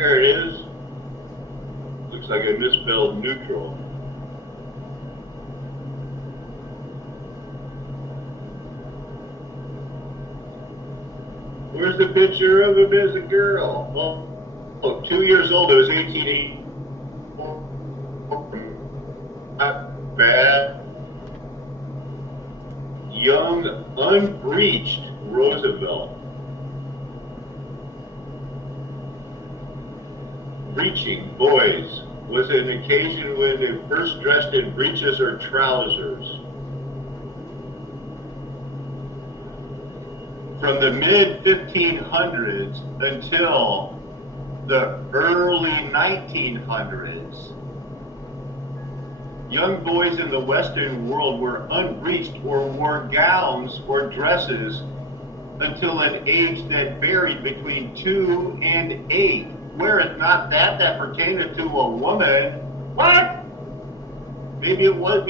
There it is. Looks like a misspelled neutral. Where's the picture of him as a girl? Oh, 2 years old. It was 1880. Not bad. Young, unbreached Roosevelt. Breaching, boys, was an occasion when they first dressed in breeches or trousers. From the mid-1500s until the early 1900s, young boys in the Western world were unbreached or wore gowns or dresses until an age that varied between 2 and 8. Were it not that pertained to a woman. What? Maybe it was,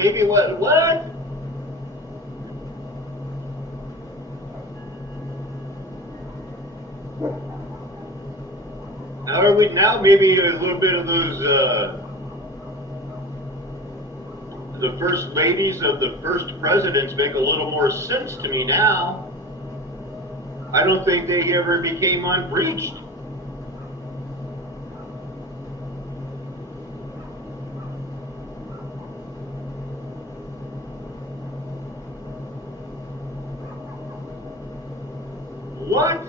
what? How are we now? Maybe a little bit of those, the first ladies of the first presidents make a little more sense to me now. I don't think they ever became unbreached. What?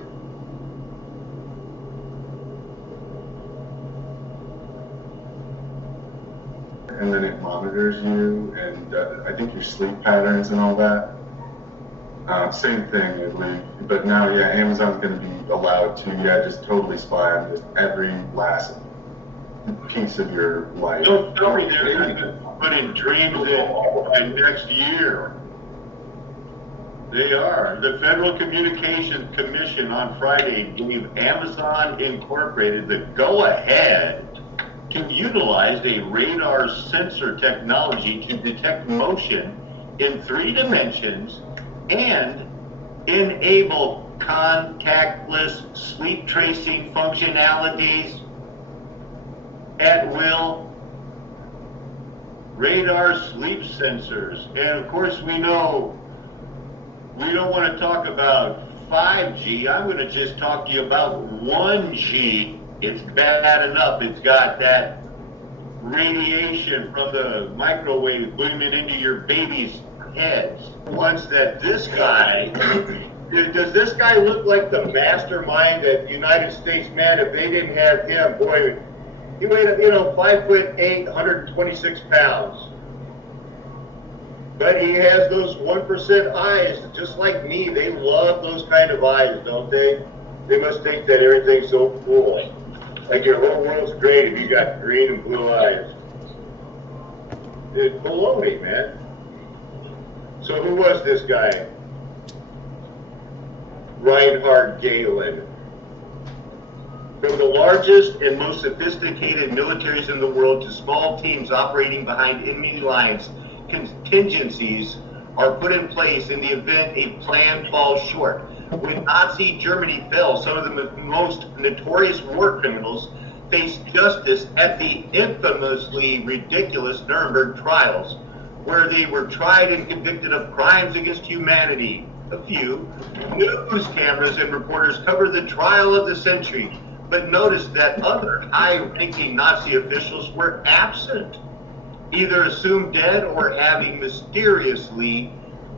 And then it monitors you and I think your sleep patterns and all that. Same thing, I believe. But now, yeah, Amazon's going to be allowed to, just totally spy on just every last piece of your life. Don't tell me they're going to put in dreams in next year. They are. The Federal Communications Commission on Friday gave Amazon Incorporated the go-ahead to utilize a radar sensor technology to detect motion in 3 dimensions and enable contactless sleep tracing functionalities at will. Radar sleep sensors. And of course we know we don't want to talk about 5G. I'm going to just talk to you about 1G. It's bad enough. It's got that radiation from the microwave booming into your baby's heads. Once that this guy, does this guy look like the mastermind at the United States, man? If they didn't have him, boy, he weighed, 5'8", 126 pounds. But he has those 1% eyes, just like me. They love those kind of eyes, don't they? They must think that everything's so cool. Like your whole world's great if you got green and blue eyes. It's baloney, man. So who was this guy? Reinhard Gehlen. From the largest and most sophisticated militaries in the world to small teams operating behind enemy lines, contingencies are put in place in the event a plan falls short. When Nazi Germany fell, some of the most notorious war criminals faced justice at the infamously ridiculous Nuremberg trials, where they were tried and convicted of crimes against humanity. A few news cameras and reporters covered the trial of the century, but noticed that other high-ranking Nazi officials were absent, either assumed dead or having mysteriously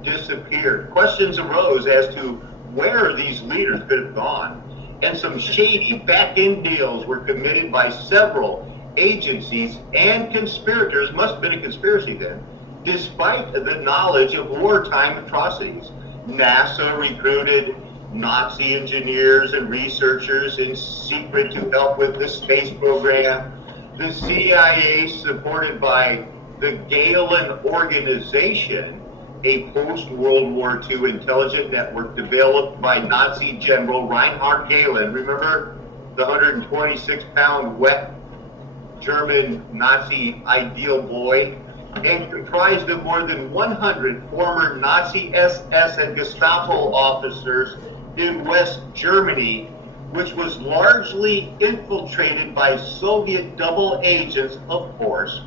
disappeared. Questions arose as to where these leaders could have gone, and some shady back-end deals were committed by several agencies and conspirators, must have been a conspiracy then, despite the knowledge of wartime atrocities. NASA recruited Nazi engineers and researchers in secret to help with the space program. The CIA, supported by the Gehlen Organization, a post-World War II intelligence network developed by Nazi General Reinhard Gehlen. Remember the 126-pound wet German Nazi ideal boy? And comprised of more than 100 former Nazi SS and Gestapo officers in West Germany, which was largely infiltrated by Soviet double agents, of course,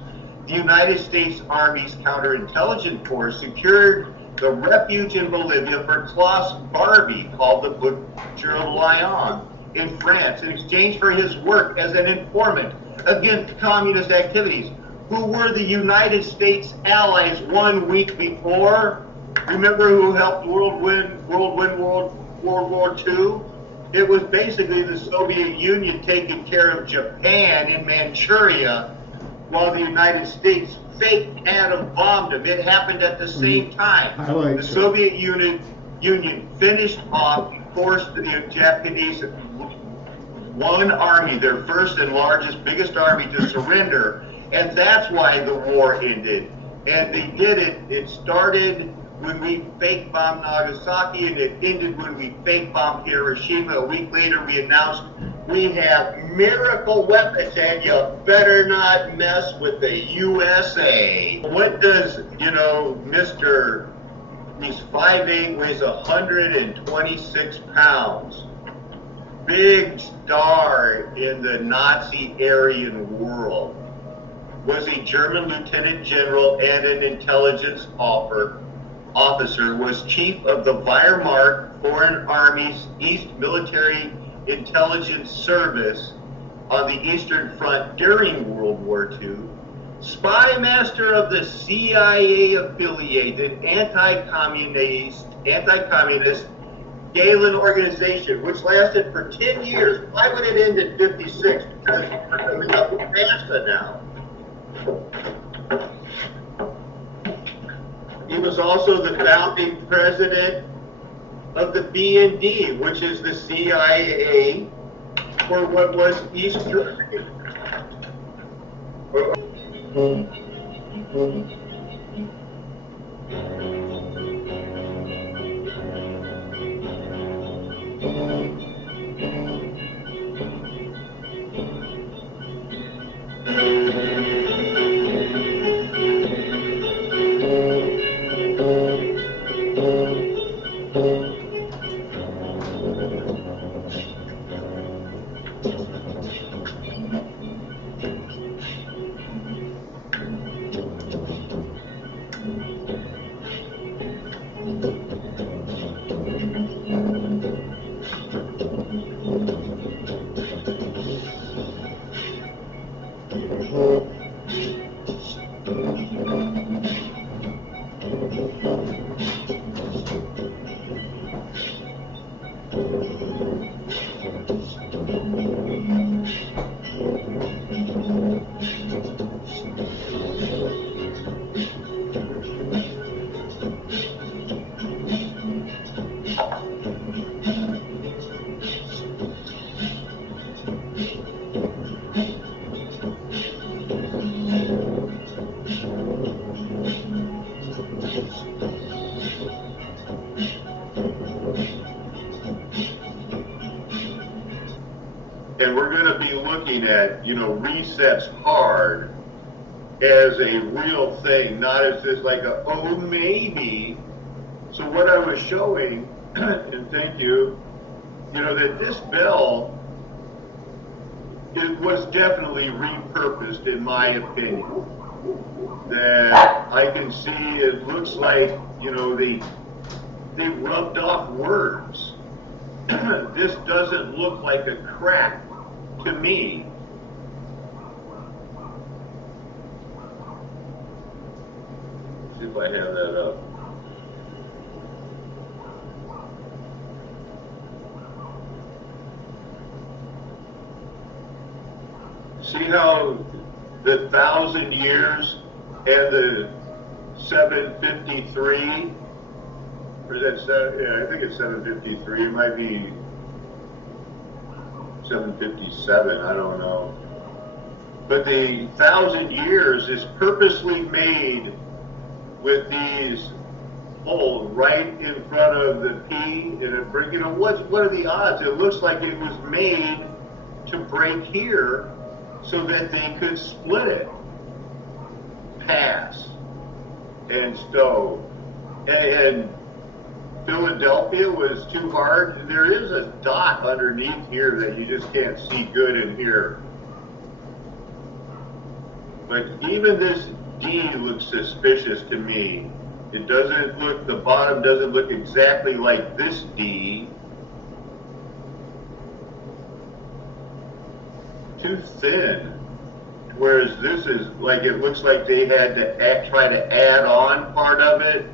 the United States Army's counterintelligence force secured the refuge in Bolivia for Klaus Barbie, called the Butcher of Lyon, in France, in exchange for his work as an informant against communist activities. Who were the United States allies 1 week before? Remember who helped World War II? It was basically the Soviet Union taking care of Japan in Manchuria, while the United States fake atom bombed them. It happened at the same time. The Soviet Union finished off, forced the Japanese one army, their first and largest, biggest army, to surrender, and that's why the war ended. And they did it. It started when we fake bombed Nagasaki, and it ended when we fake bombed Hiroshima. A week later, we announced we have miracle weapons, and you better not mess with the USA. What does, Mr. He's 5'8", weighs 126 pounds. Big star in the Nazi Aryan world. Was a German lieutenant general and an intelligence officer, was chief of the Wehrmacht Foreign Army's East Military Intelligence Service on the Eastern Front during World War II, spy master of the CIA-affiliated anti-communist Galen organization, which lasted for 10 years. Why would it end at 56? Because we're coming up with NAFTA now. He was also the founding president of the BND, which is the CIA for what was East Germany. And we're going to be looking at, resets hard as a real thing, not as just like a, oh, maybe. So what I was showing, and thank you, that this bell, it was definitely repurposed, in my opinion. That I can see, it looks like, they rubbed off words. This doesn't look like a crack to me. Let's see if I have that up. See how the 1,000 years and the 753, or is that, yeah, I think it's 753, it might be 757, I don't know. But the 1,000 years is purposely made with these holes right in front of the P, and it break, what are the odds? It looks like it was made to break here so that they could split it, pass, and stow. And Philadelphia was too hard. There is a dot underneath here that you just can't see good in here. But even this D looks suspicious to me. It doesn't look, the bottom doesn't look exactly like this D. Too thin. Whereas this is like, it looks like they had to try to add on part of it,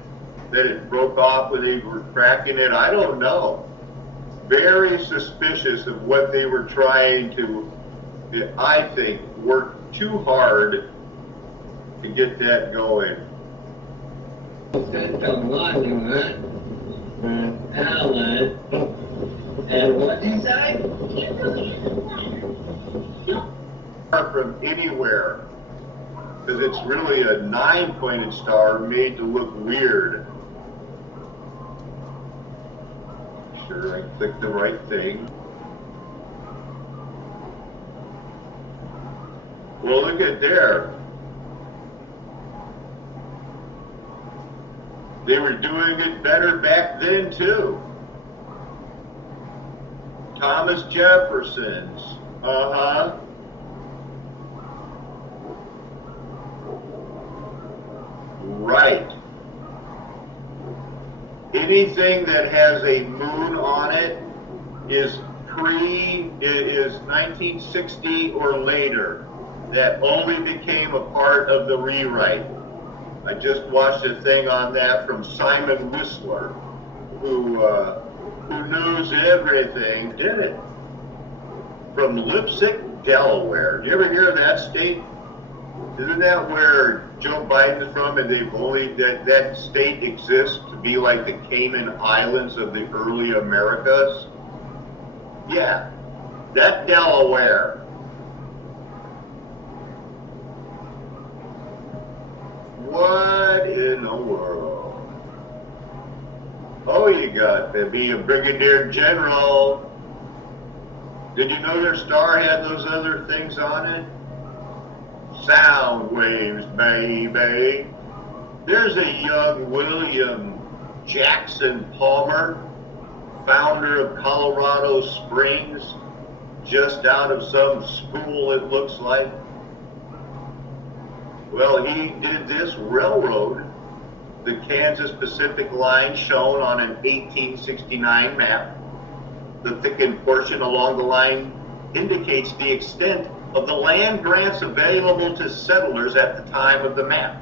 that it broke off when they were cracking it. I don't know. Very suspicious of what they were trying to, I think, work too hard to get that going. Sent a monument, Alan, and what did he say? From anywhere, because it's really a 9-pointed star made to look weird. Sure, I clicked the right thing. Well, look at there. They were doing it better back then too. Thomas Jefferson's. Uh-huh. Right. Anything that has a moon on it is 1960 or later. That only became a part of the rewrite. I just watched a thing on that from Simon Whistler, who knows everything, did it. From Lipsick, Delaware. Do you ever hear of that state? Isn't that where Joe Biden's from, and they've only, that state exists to be like the Cayman Islands of the early Americas? Yeah, that Delaware. What in the world? Oh, you got to be a brigadier general. Did you know their star had those other things on it? Sound waves, baby. There's a young William Jackson Palmer, founder of Colorado Springs, just out of some school, it looks like. Well, he did this railroad, the Kansas Pacific Line, shown on an 1869 map. The thickened portion along the line indicates the extent of the land grants available to settlers at the time of the map.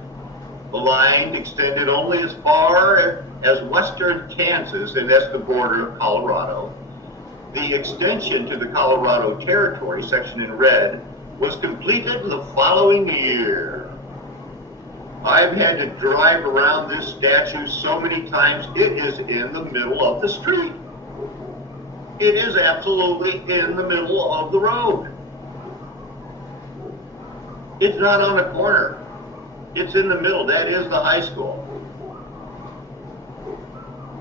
The line extended only as far as western Kansas, and that's the border of Colorado. The extension to the Colorado Territory, section in red, was completed the following year. I've had to drive around this statue so many times, it is in the middle of the street. It is absolutely in the middle of the road. It's not on a corner. It's in the middle. That is the high school.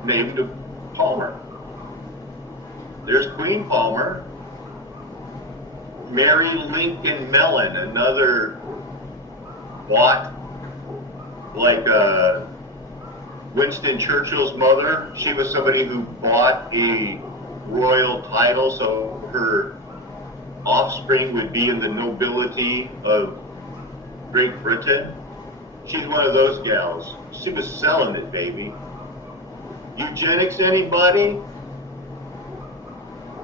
Named Palmer. There's Queen Palmer. Mary Lincoln Mellon, another bought, like Winston Churchill's mother. She was somebody who bought a royal title, so her offspring would be in the nobility of Great Britain. She's one of those gals. She was selling it, baby. Eugenics, anybody?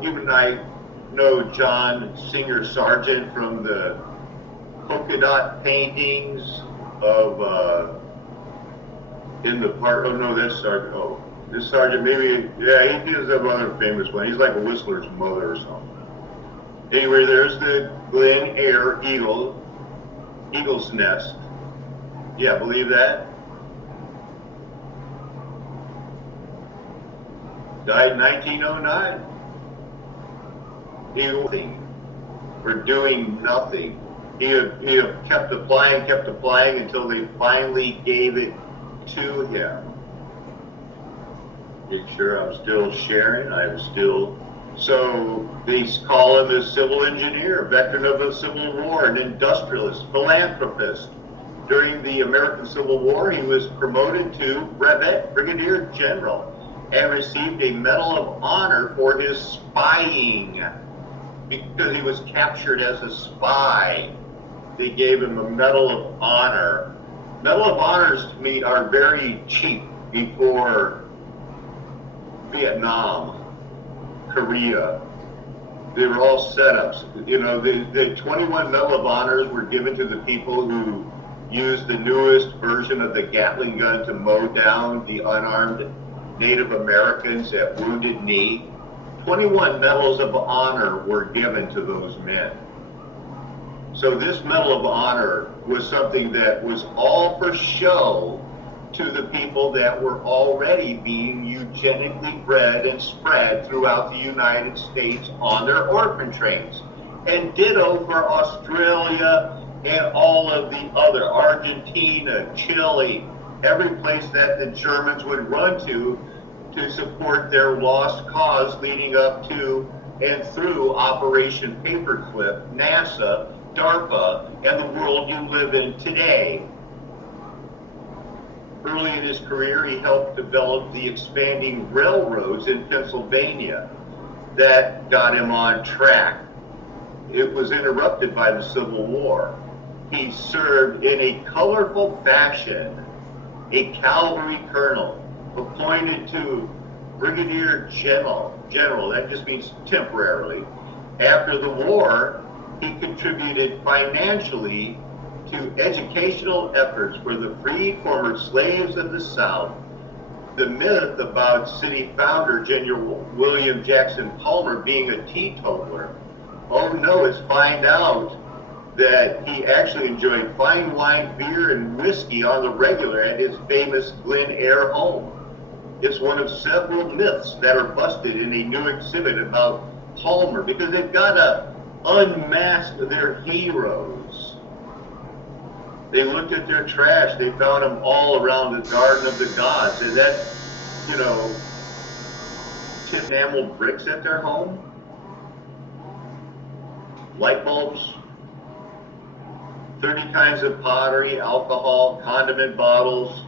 You and I know John Singer Sargent from the polka dot paintings of in the park. Oh no, that's Sargent. Oh, this Sargent, maybe, yeah, he does have another famous one. He's like a Whistler's mother or something. Anyway, there's the Glen Eyre Eagle's Nest. Yeah, believe that? Died in 1909. For doing nothing. He kept applying until they finally gave it to him. Make sure I'm still sharing. I'm still. So they call him a civil engineer, veteran of the Civil War, an industrialist, philanthropist. During the American Civil War, he was promoted to brevet brigadier general. and received a Medal of Honor for his spying because he was captured as a spy. They gave him a Medal of Honor. Medal of Honors to me are very cheap before Vietnam, Korea. They were all setups. You know, the 21 Medal of Honors were given to the people who used the newest version of the Gatling gun to mow down the unarmed Native Americans at Wounded Knee. 21 Medals of Honor were given to those men. So this Medal of Honor was something that was all for show to the people that were already being eugenically bred and spread throughout the United States on their orphan trains. And ditto for Australia and all of the other, Argentina, Chile, every place that the Germans would run to support their lost cause leading up to and through Operation Paperclip, NASA, DARPA, and the world you live in today. Early in his career, he helped develop the expanding railroads in Pennsylvania that got him on track. It was interrupted by the Civil War. He served in a colorful fashion, a cavalry colonel, appointed to brigadier general, that just means temporarily. After the war, he contributed financially to educational efforts for the freed former slaves of the South. The myth about city founder General William Jackson Palmer being a teetotaler, oh no, it's find out that he actually enjoyed fine wine, beer, and whiskey on the regular at his famous Glen Eyre home. It's one of several myths that are busted in a new exhibit about Palmer because they've got to unmask their heroes. They looked at their trash. They found them all around the Garden of the Gods. And that, you know, tin enamel bricks at their home, light bulbs, 30 kinds of pottery, alcohol, condiment bottles,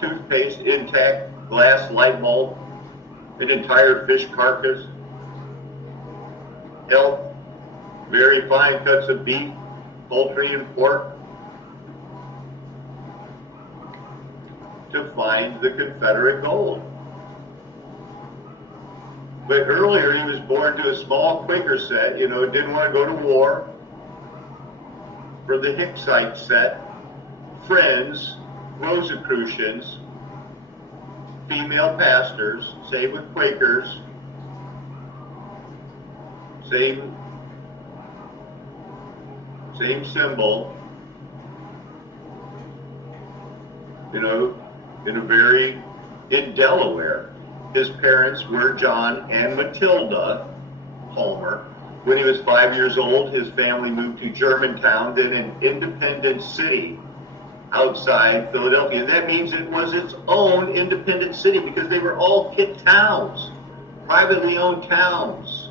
toothpaste, intact glass light bulb, an entire fish carcass, elk, very fine cuts of beef, poultry, and pork, to find the Confederate gold. But earlier he was born to a small Quaker set, you know, didn't want to go to war. For the Hicksite set, friends, Rosicrucians, female pastors, same with Quakers, same symbol, you know, in Delaware. His parents were John and Matilda Palmer. When he was 5 years old, his family moved to Germantown, then an independent city outside Philadelphia. And that means it was its own independent city because they were all kit towns, privately owned towns.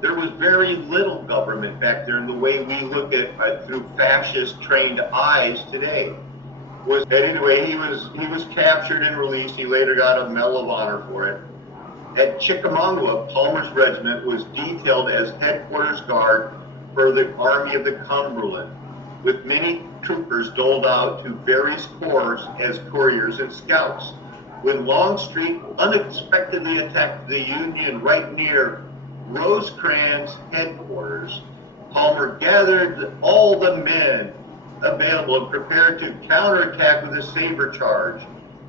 There was very little government back there in the way we look at through fascist trained eyes today. Anyway, he was captured and released. He later got a Medal of Honor for it. At Chickamauga, Palmer's regiment was detailed as headquarters guard for the Army of the Cumberland, with many troopers doled out to various corps as couriers and scouts. When Longstreet unexpectedly attacked the Union right near Rosecrans headquarters, Palmer gathered all the men available and prepared to counterattack with a saber charge.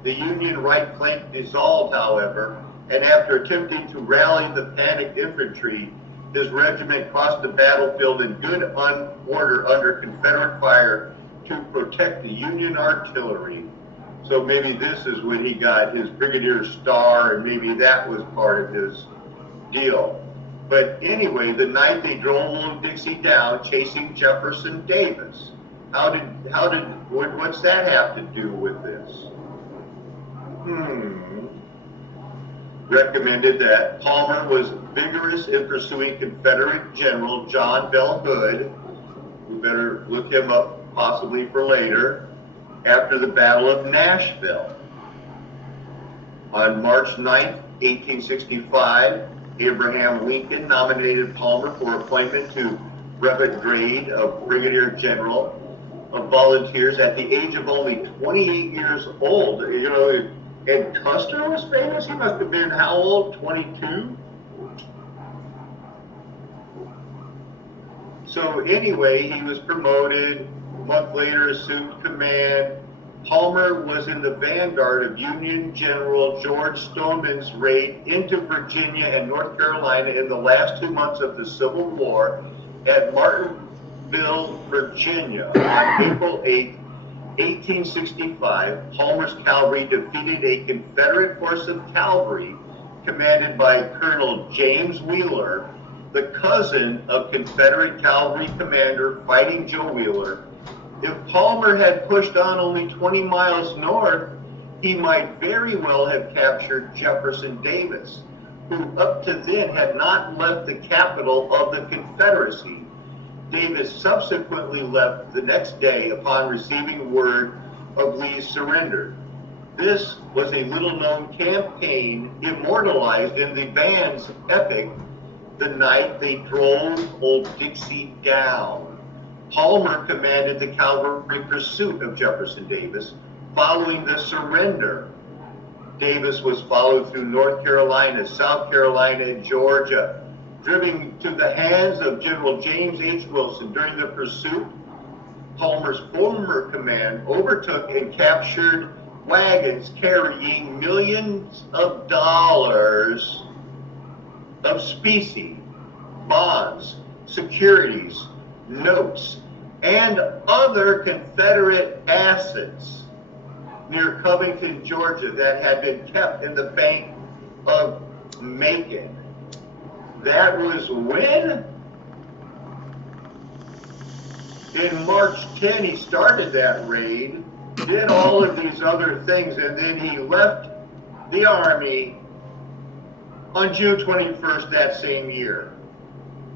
The Union right flank dissolved, however, and after attempting to rally the panicked infantry, his regiment crossed the battlefield in good order under Confederate fire to protect the Union artillery. So maybe this is when he got his Brigadier Star, and maybe that was part of his deal. But anyway, the night they drove Little Dixie down, chasing Jefferson Davis. What's that have to do with this? Recommended that Palmer was vigorous in pursuing Confederate General John Bell Hood. We better look him up possibly for later, after the Battle of Nashville. On March 9th, 1865, Abraham Lincoln nominated Palmer for appointment to brevet grade of Brigadier General of Volunteers at the age of only 28 years old. You know, and Custer was famous. He must have been how old? 22? So anyway, he was promoted. A month later, assumed command. Palmer was in the vanguard of Union General George Stoneman's raid into Virginia and North Carolina in the last 2 months of the Civil War at Martinsville, Virginia. On April 8, 1865, Palmer's cavalry defeated a Confederate force of cavalry commanded by Colonel James Wheeler, the cousin of Confederate cavalry commander Fighting Joe Wheeler. If Palmer had pushed on only 20 miles north, he might very well have captured Jefferson Davis, who up to then had not left the capital of the Confederacy. Davis subsequently left the next day upon receiving word of Lee's surrender. This was a little-known campaign immortalized in the band's epic, The Night They Drove Old Dixie Down. Palmer commanded the cavalry pursuit of Jefferson Davis. Following the surrender, Davis was followed through North Carolina, South Carolina, and Georgia, driven to the hands of General James H. Wilson. During the pursuit, Palmer's former command overtook and captured wagons carrying millions of dollars of specie, bonds, securities, notes, and other Confederate assets near Covington, Georgia, that had been kept in the Bank of Macon. That was when? In March 10, he started that raid, did all of these other things, and then he left the Army on June 21st that same year.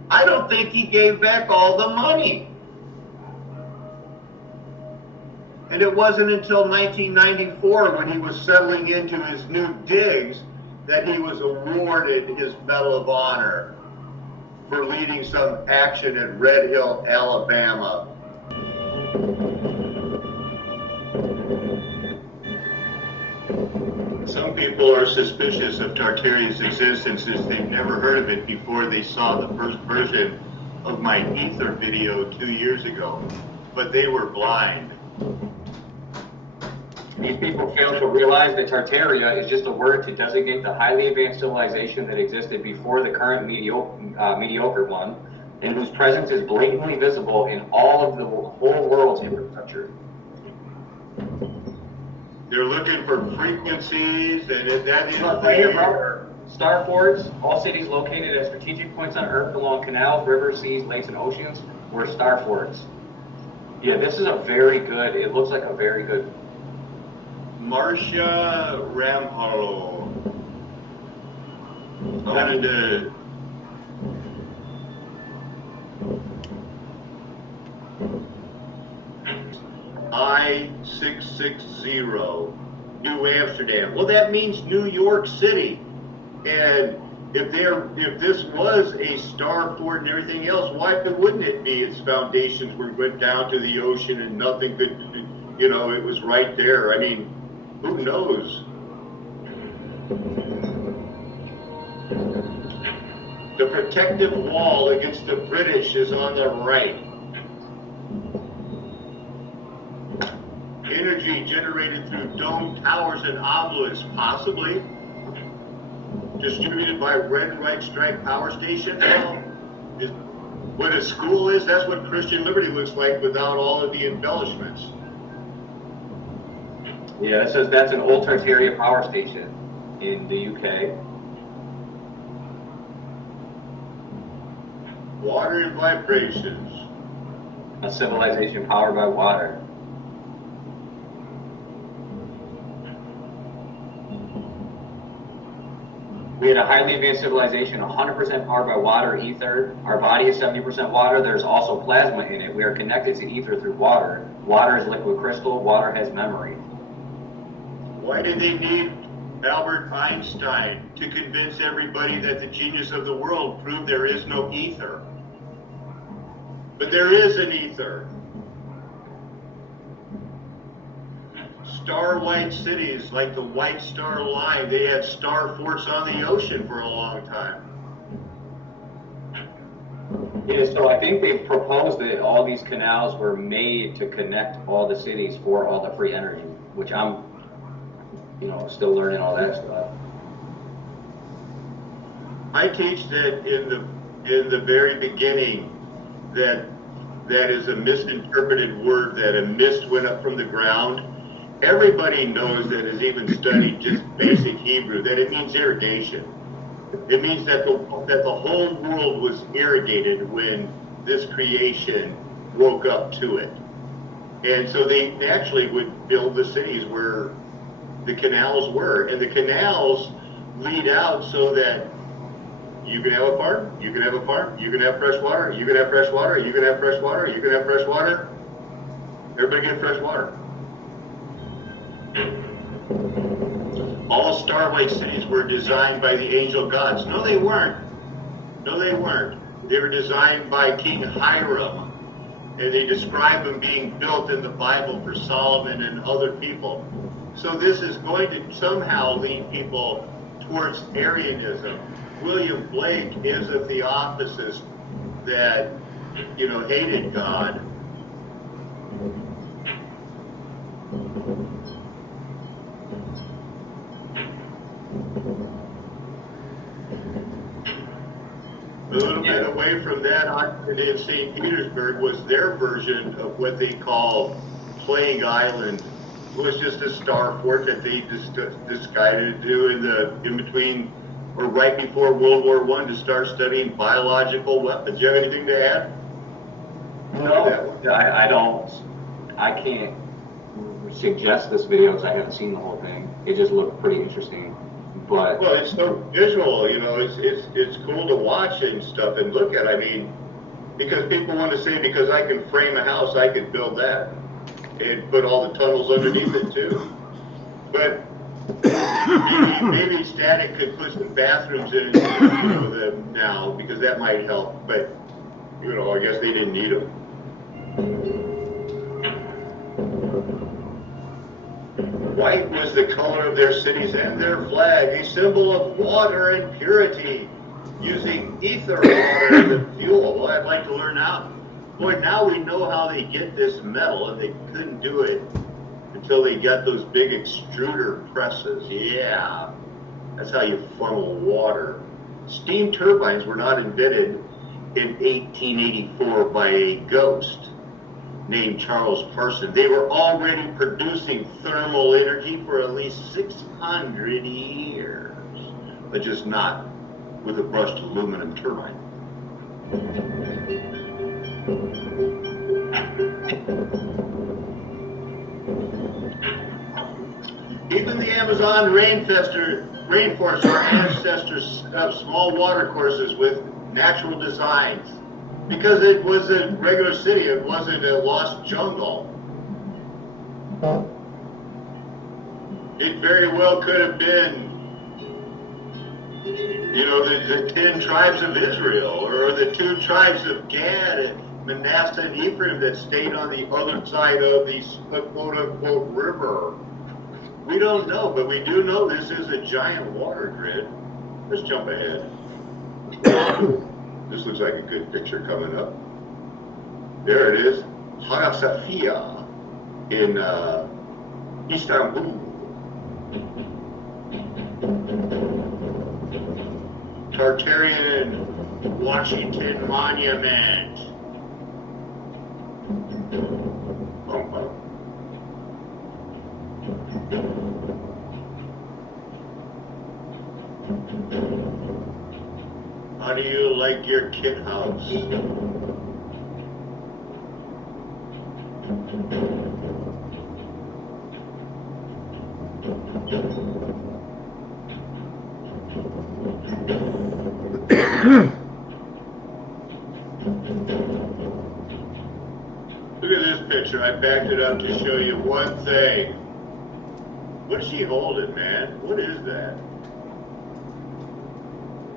I don't think he gave back all the money. And it wasn't until 1994, when he was settling into his new digs, that he was awarded his Medal of Honor for leading some action at Red Hill, Alabama. Some people are suspicious of Tartaриa's existence as they've never heard of it before they saw the first version of my ether video 2 years ago, but they were blind. These people fail to realize that Tartaria is just a word to designate the highly advanced civilization that existed before the current mediocre one, and whose presence is blatantly visible in all of the whole world's infrastructure. They're looking for frequencies, and that is right here, brother. Star forts, all cities located at strategic points on Earth along canals, rivers, seas, lakes, and oceans were star forts. Yeah, this is a very good, it looks like a very good. Marcia Ramhollow. Wanted to I-660, New Amsterdam. Well, that means New York City. And if this was a star fort and everything else, why wouldn't it be? Its foundations went down to the ocean and nothing could, you know, it was right there. I mean, who knows? The protective wall against the British is on the right. Energy generated through dome towers and obelisks, possibly. Distributed by red and white stripe power stations. Well, what a school is, that's what Christian Liberty looks like without all of the embellishments. Yeah, it says that's an old Tartaria power station in the UK. Water and vibrations. A civilization powered by water. We had a highly advanced civilization, 100% powered by water, ether. Our body is 70% water. There's also plasma in it. We are connected to ether through water. Water is liquid crystal. Water has memory. Why do they need Albert Einstein to convince everybody that the genius of the world proved there is no ether. But there is an ether. Star-white cities like the White Star Line, they had star forts on the ocean for a long time. Yeah, so I think they proposed that all these canals were made to connect all the cities for all the free energy, which I'm, still learning all that stuff. I teach that in the very beginning that is a misinterpreted word, that a mist went up from the ground. Everybody knows that has even studied just basic Hebrew, that it means irrigation. It means that the whole world was irrigated when this creation woke up to it. And so they naturally would build the cities where the canals were. And the canals lead out so that you can have a farm, you can have a farm, you can have fresh water, you can have fresh water, you can have fresh water, you can have fresh water. Everybody get fresh water. All star-white cities were designed by the angel gods. No, they weren't. No, they weren't. They were designed by King Hiram, and they describe them being built in the Bible for Solomon and other people. So this is going to somehow lead people towards Arianism. William Blake is a theosophist that, hated God. A little bit away from that, in St. Petersburg was their version of what they call Plague Island. It was just a star fort that they decided to do in between or right before World War I to start studying biological weapons. Do you have anything to add? No, I don't. I can't suggest this video because I haven't seen the whole thing. It just looked pretty interesting. But well, it's so visual, it's cool to watch and stuff and look at. I mean, because people want to say because I can frame a house, I could build that and put all the tunnels underneath it too. But maybe Static could put some bathrooms in now because that might help. But I guess they didn't need them. White was the color of their cities and their flag, a symbol of water and purity, using ether water as a fuel. Well, I'd like to learn now. Boy, now we know how they get this metal, and they couldn't do it until they got those big extruder presses. Yeah, that's how you funnel water. Steam turbines were not invented in 1884 by a ghost named Charles Parsons. They were already producing thermal energy for at least 600 years, but just not with a brushed aluminum turbine. Even the Amazon rainforest are ancestors of small water courses with natural designs. Because it was a regular city, it wasn't a lost jungle. It very well could have been, the 10 tribes of Israel, or the 2 tribes of Gad and Manasseh and Ephraim that stayed on the other side of the quote-unquote river. We don't know, but we do know this is a giant water grid. Let's jump ahead. This looks like a good picture coming up. There it is, Hagia Sophia in Istanbul. Tartarian Washington Monument. How do you like your kit house? Look at this picture. I backed it up to show you one thing. What's she holding, man? What is that?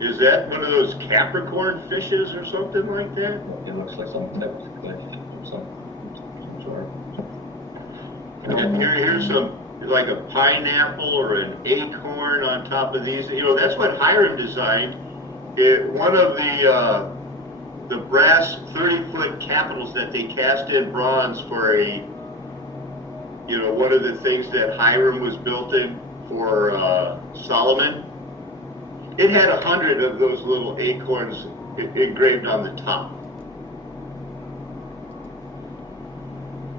Is that one of those Capricorn fishes or something like that? It looks like some type of cliff, some sort. And here's some, like a pineapple or an acorn on top of these. You know, that's what Hiram designed. One of the brass 30-foot capitals that they cast in bronze for a, you know, one of the things that Hiram was built in for Solomon. It had 100 of those little acorns engraved on the top.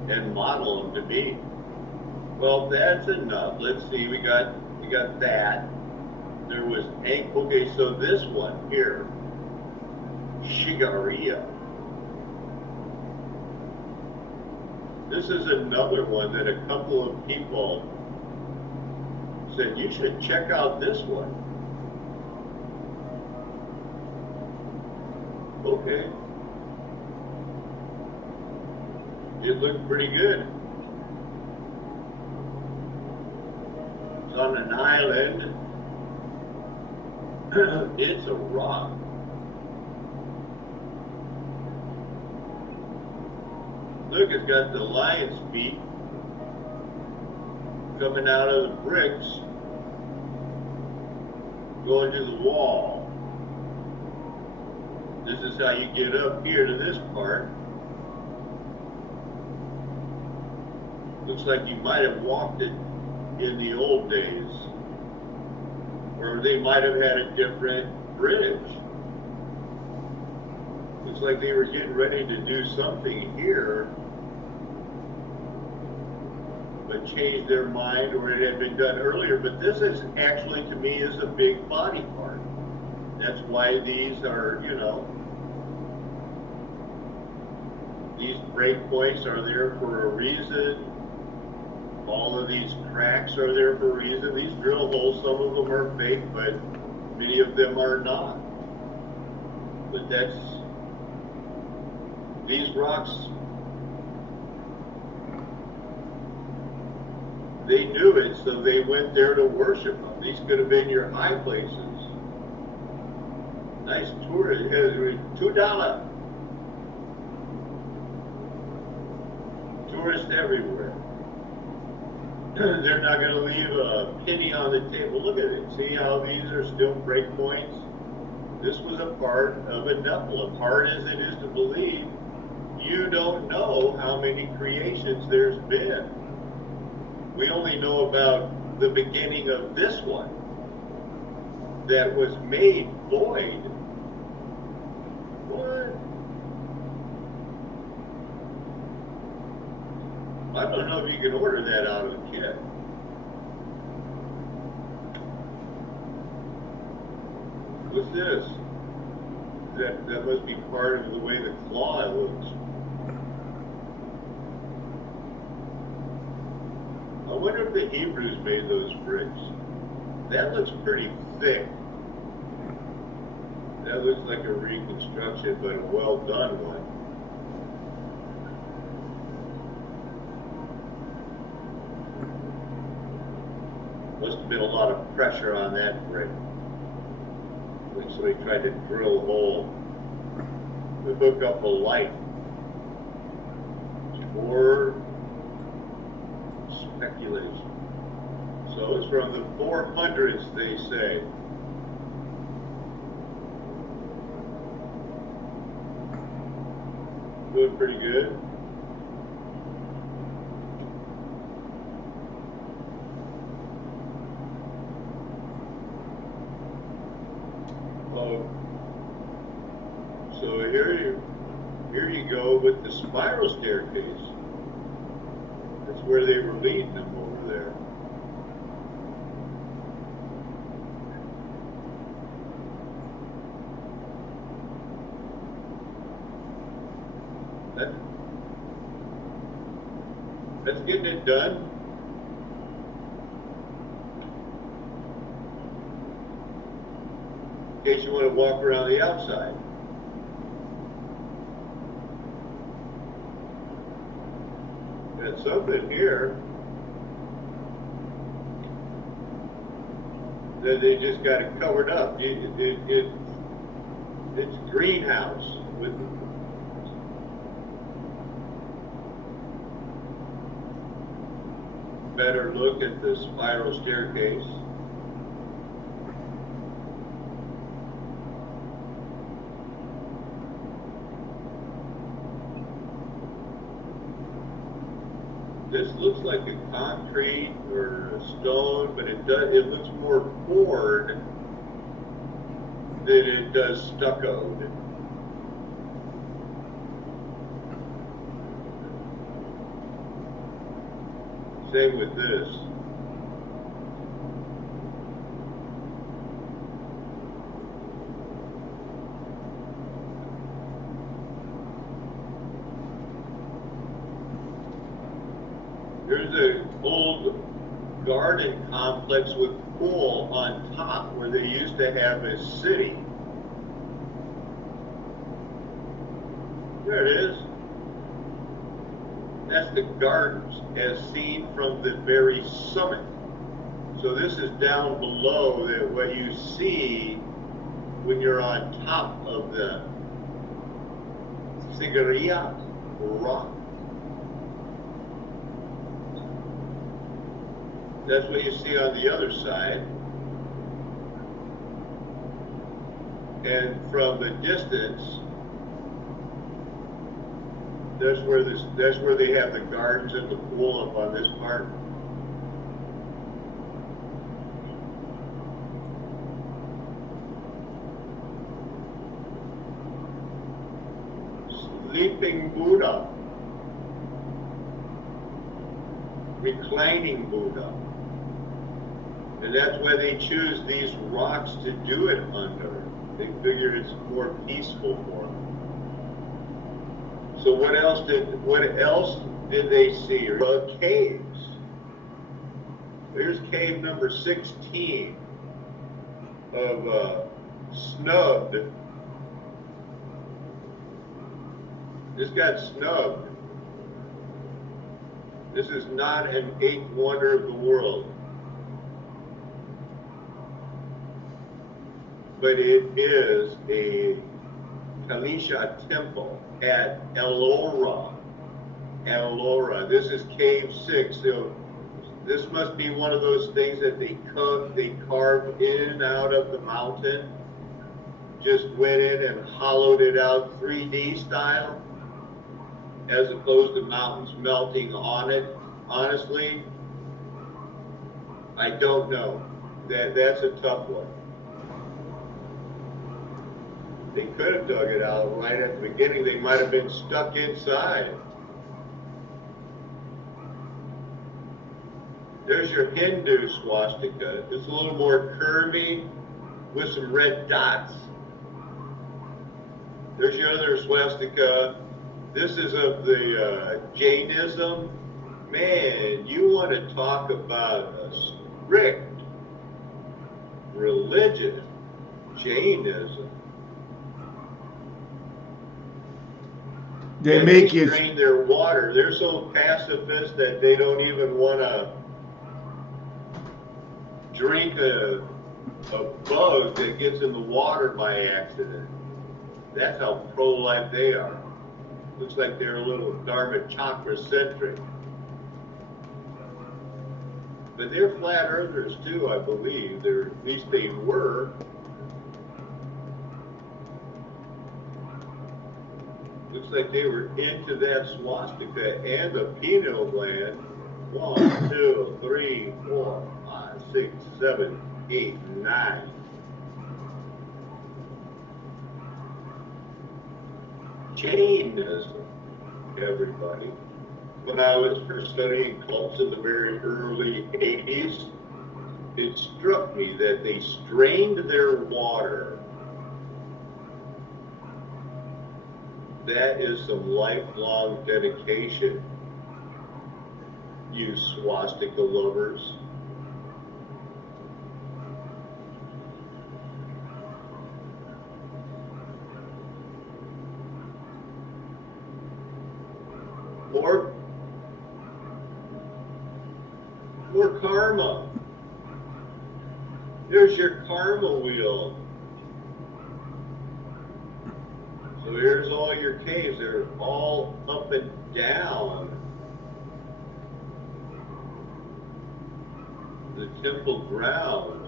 And model them to be. Well, that's enough. Let's see, we got that. There was okay, so this one here, Shigaria. This is another one that a couple of people said, you should check out this one. Okay. It looked pretty good. It's on an island. It's a rock. Look, it's got the lion's feet coming out of the bricks, going to the wall. This is how you get up here to this part. Looks like you might have walked it in the old days. Or they might have had a different bridge. Looks like they were getting ready to do something here, but changed their mind, or it had been done earlier. But this is actually, to me, is a big body part. That's why these are, you know, these break points are there for a reason. All of these cracks are there for a reason. These drill holes, some of them are fake, but many of them are not. But that's, these rocks, they knew it, so they went there to worship them. These could have been your high places. Nice tour, $2. Tourists everywhere. They're not going to leave a penny on the table. Look at it. See how these are still break points? This was a part of a Nephilim. Hard as it is to believe, you don't know how many creations there's been. We only know about the beginning of this one that was made void. What? I don't know if you can order that out of a kit. What's this? That must be part of the way the claw looks. I wonder if the Hebrews made those bricks. That looks pretty thick. That looks like a reconstruction, but a well done one. Must have been a lot of pressure on that brick. Like somebody tried to drill a hole to hook up a light. Or speculation. So it's from the 400s, they say. Doing pretty good. So here you go with the spiral staircase. That's where they were leading them over there. That's getting it done. In case you want to walk around the outside. Got something here. They just got it covered up. It's greenhouse with. Better look at the spiral staircase. This looks like a concrete or a stone, but it looks more poured than it does stuccoed. Same with this. There's an old garden complex with pool on top where they used to have a city. There it is. That's the gardens as seen from the very summit. So this is down below what you see when you're on top of the Sigiriya rock. That's what you see on the other side. And from the distance, that's where they have the gardens and the pool up on this part. Sleeping Buddha. Reclining Buddha. And that's why they choose these rocks to do it under. They figure it's more peaceful for them. So what else did they see? Caves. Here's cave number 16 of snubbed. This got snubbed. This is not an eighth wonder of the world. But it is a Kalisha temple at Ellora. Ellora. This is cave 6. So this must be one of those things that they carved in out of the mountain. Just went in and hollowed it out 3D style, as opposed to mountains melting on it. Honestly, I don't know. That's a tough one. They could have dug it out right at the beginning. They might have been stuck inside. There's your Hindu swastika. It's a little more curvy with some red dots. There's your other swastika. This is of the Jainism. Man, you want to talk about a strict religion, Jainism. They make you drain their water. They're so pacifist that they don't even want to drink a bug that gets in the water by accident. That's how pro-life they are. Looks like they're a little Dharma chakra centric. But they're flat earthers too, I believe. At least they were. Looks like they were into that swastika and the pineal gland. 1, 2, 3, 4, 5, 6, 7, 8, 9. Jainism, everybody. When I was first studying cults in the very early 80s, it struck me that they strained their water. That is some lifelong dedication, you swastika lovers. More karma. There's your karma wheel. So here's all your caves. They're all up and down the temple grounds.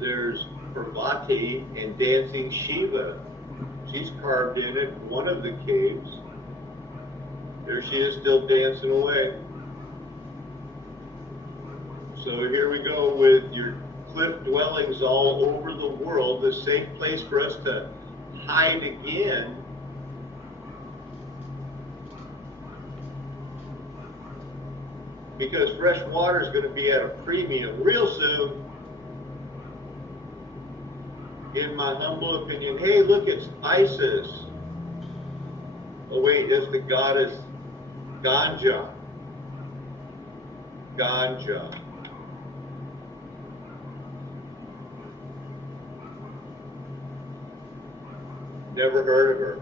There's Parvati and dancing Shiva. She's carved in it, one of the caves. There she is, still dancing away. So here we go with your cliff dwellings all over the world, a safe place for us to hide again. Because fresh water is going to be at a premium real soon. In my humble opinion. Hey, look, it's Isis. Oh wait, it's the goddess Ganja. Ganja. Never heard of her.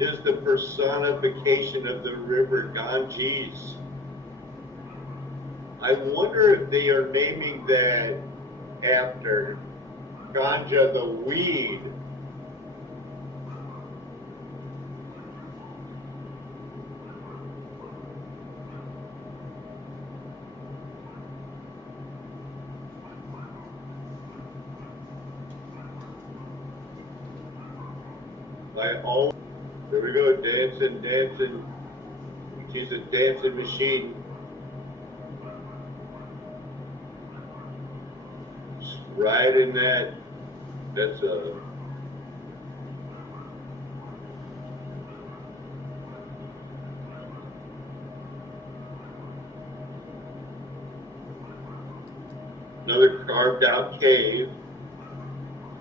Is the personification of the river Ganges. I wonder if they are naming that after ganja, the weed. There we go, dancing, dancing. She's a dancing machine. Just right in that. That's another carved out cave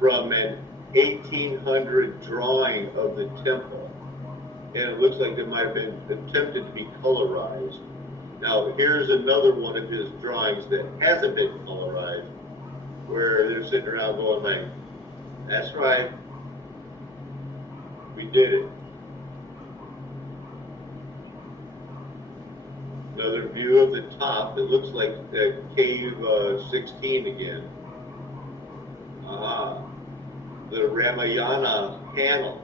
from an 1800 drawing of the temple. And it looks like it might have been attempted to be colorized. Now, here's another one of his drawings that hasn't been colorized, where they're sitting around going like, that's right, we did it. Another view of the top. It looks like cave 16 again. The Ramayana panel.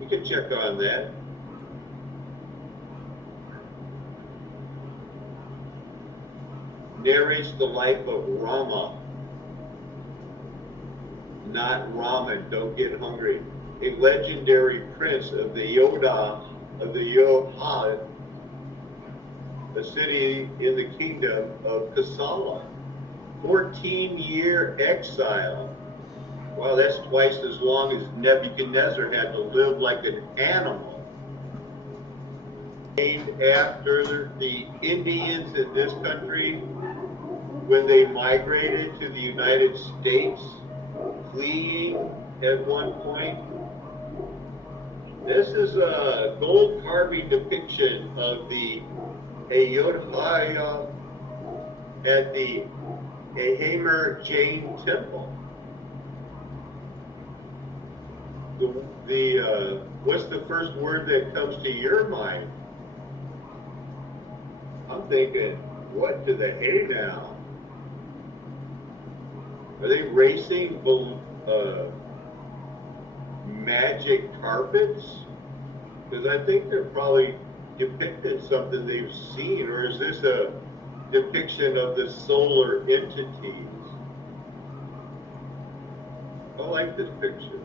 We could check on that. Narrates the life of Rama. Not ramen, don't get hungry. A legendary prince of the Yodha, a city in the kingdom of Kosala. 14-year exile. Wow, that's twice as long as Nebuchadnezzar had to live like an animal. Named after the Indians in this country when they migrated to the United States, fleeing at one point. This is a gold carving depiction of the Ayodhya at the Ahamer Jain Temple. What's the first word that comes to your mind? I'm thinking, what to the hay now? Are they racing magic carpets? Because I think they're probably depicting something they've seen, or is this a depiction of the solar entities? I like this picture.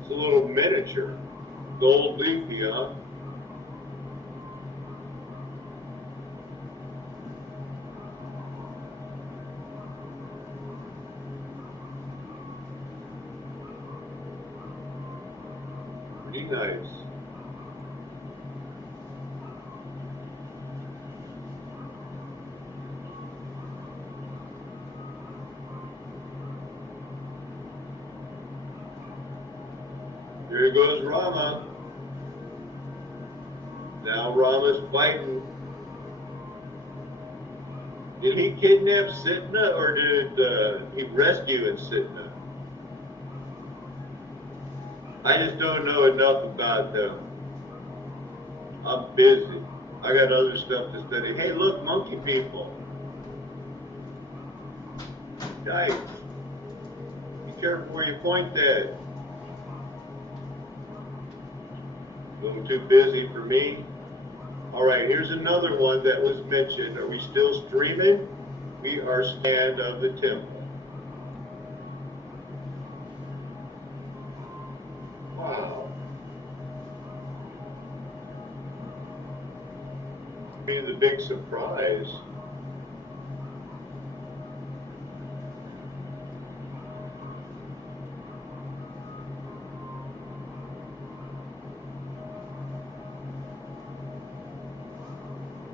It's a little miniature. Gold leafy, huh? Pretty nice. Here goes Rama. Now Rama's fighting. Did he kidnap Sitna or did he rescue in Sitna? I just don't know enough about them. I'm busy. I got other stuff to study. Hey, look, monkey people. Guys, be careful where you point that. A little too busy for me. All right, here's another one that was mentioned. Are we still streaming? We are Stand of the Temple. Wow. Be the big surprise.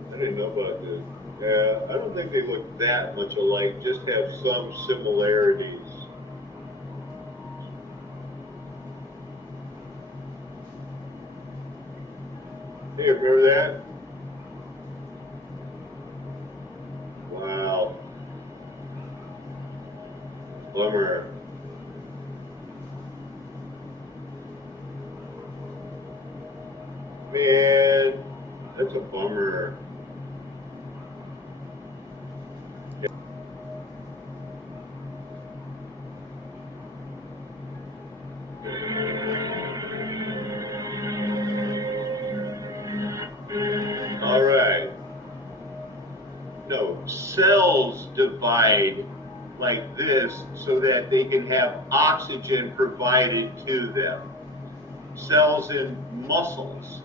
I didn't know about this. Yeah, I don't think they look that much alike, just have some similarities. Hey, remember that? Wow. Bummer. Man, that's a bummer. All right. No, cells divide like this so that they can have oxygen provided to them. Cells in muscles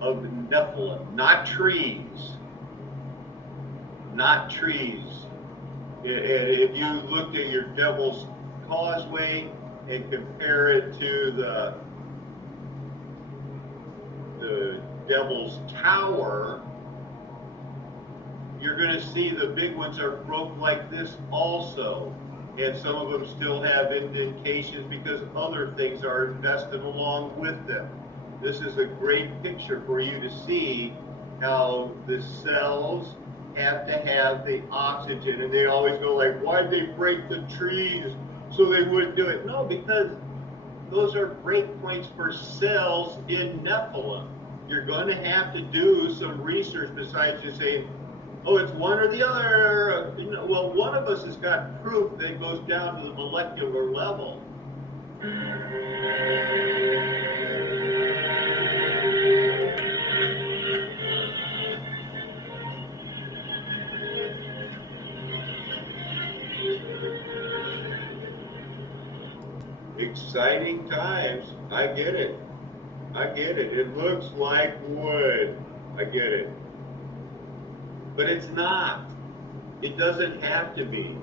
of the Nephilim, not trees. Not trees. If you looked at your Devil's Causeway and compare it to the Devil's Tower, you're going to see the big ones are broke like this also. And some of them still have indentations because other things are invested along with them. This is a great picture for you to see how the cells have to have the oxygen. And they always go like, why'd they break the trees so they wouldn't do it? No, because those are break points for cells in Nephilim. You're going to have to do some research besides just saying, oh, it's one or the other. You know, well, one of us has got proof that goes down to the molecular level. Exciting times. I get it. I get it. It looks like wood. I get it. But it's not. It doesn't have to be.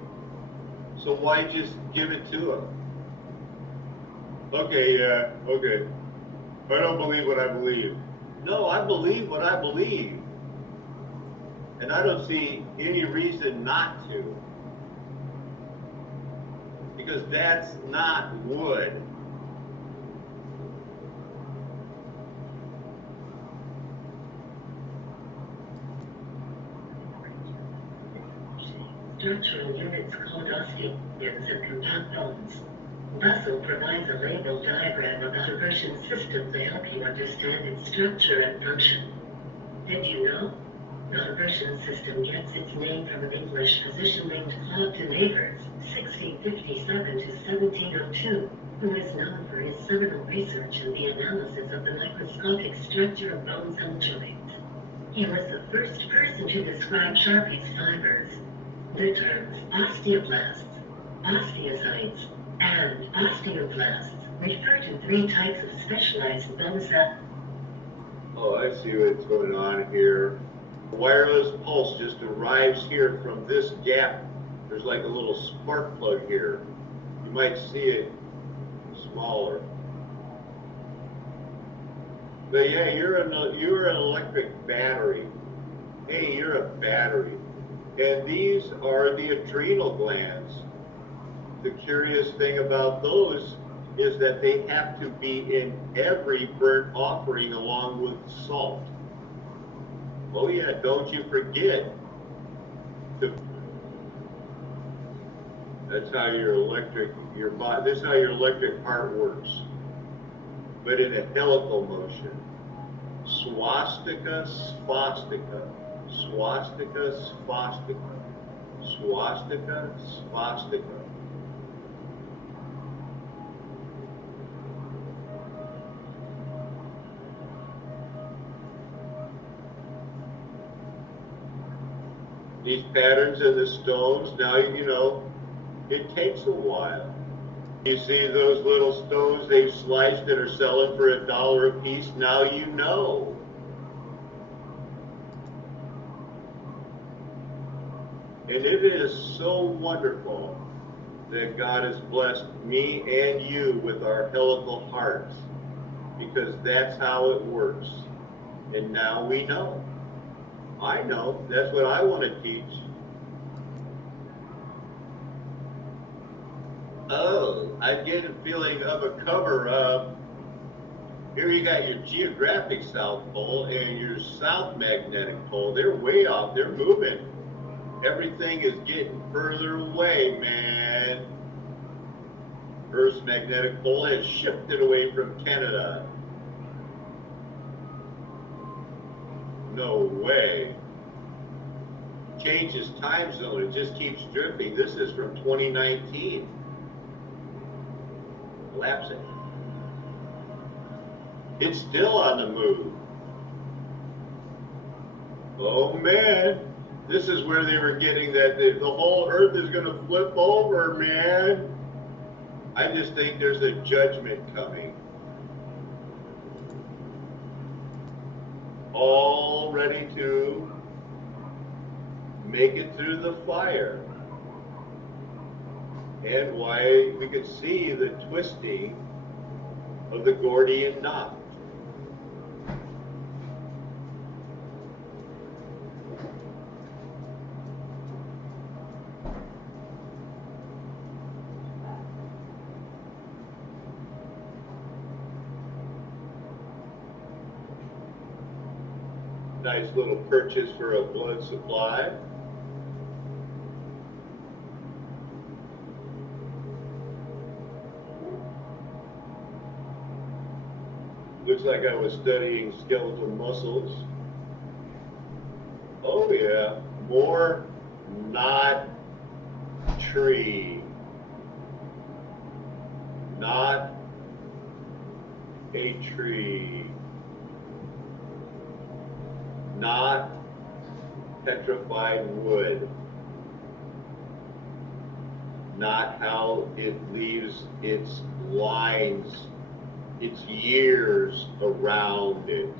So why just give it to them? Okay, yeah, okay. I don't believe what I believe. No, I believe what I believe. And I don't see any reason not to. Because that's not wood. Structural units called osteoids and compact bones. Bustle provides a labeled diagram of the Herbertian system to help you understand its structure and function. Did you know? The Herbertian system gets its name from an English physician named Claude de Nevers, 1657 to 1702, who is known for his seminal research in the analysis of the microscopic structure of bones and joints. He was the first person to describe Sharpie's fibers. The terms osteoblasts, osteocytes, and osteoblasts refer to three types of specialized bone cells. Oh, I see what's going on here. Wireless pulse just arrives here from this gap. There's like a little spark plug here. You might see it smaller. But yeah, you're an electric battery. Hey, you're a battery. And these are the adrenal glands. The curious thing about those is that they have to be in every burnt offering along with salt. Oh yeah, don't you forget to, that's how your electric, this is how your electric heart works, but in a helical motion. Swastika, swastika, swastika, swastika, swastika, swastika. These patterns in the stones, now you know, it takes a while. You see those little stones they've sliced that are selling for $1 a piece, now you know. And it is so wonderful that God has blessed me and you with our helical hearts, because that's how it works. And now we know. I know. That's what I want to teach. Oh, I get a feeling of a cover-up. Here you got your geographic south pole and your south magnetic pole. They're way off. They're moving. Everything is getting further away, man. Earth's magnetic pole has shifted away from Canada. No way. Changes time zone. It just keeps drifting. This is from 2019. Collapsing. It's still on the move. Oh man. This is where they were getting that the whole Earth is going to flip over, man. I just think there's a judgment coming. All ready to make it through the fire. And why we could see the twisting of the Gordian knot. Nice little purchase for a blood supply. Looks like I was studying skeletal muscles. Oh yeah, more not tree. Not a tree. Not petrified wood. Not how it leaves its lines, its years around it.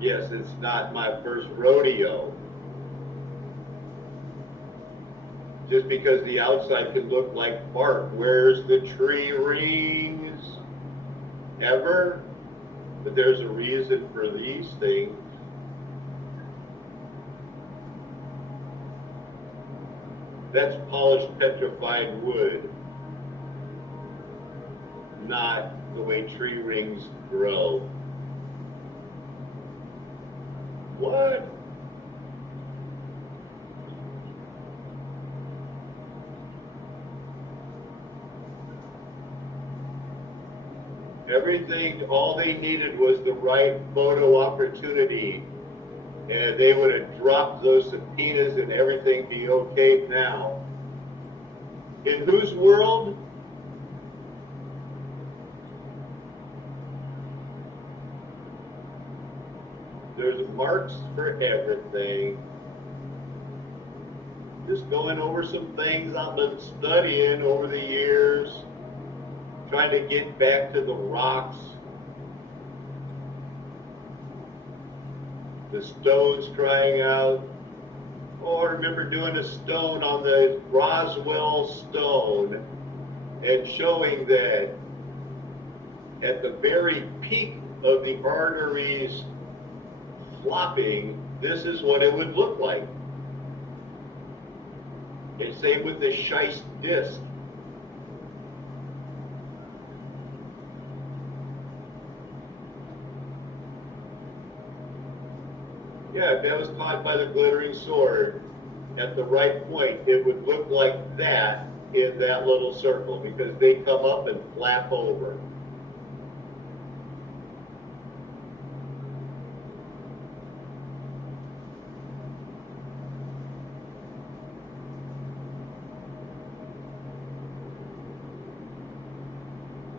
Yes, it's not my first rodeo. Just because the outside could look like bark, where's the tree rings? Ever? But there's a reason for these things. That's polished petrified wood, not the way tree rings grow. What? Everything, all they needed was the right photo opportunity, and they would have dropped those subpoenas and everything be okay now. In whose world? There's marks for everything. Just going over some things I've been studying over the years, trying to get back to the rocks, the stones crying out. Oh, I remember doing a stone on the Roswell stone and showing that at the very peak of the arteries flopping, this is what it would look like. And same with the schist disc. Yeah, if that was caught by the glittering sword at the right point, it would look like that in that little circle because they come up and flap over.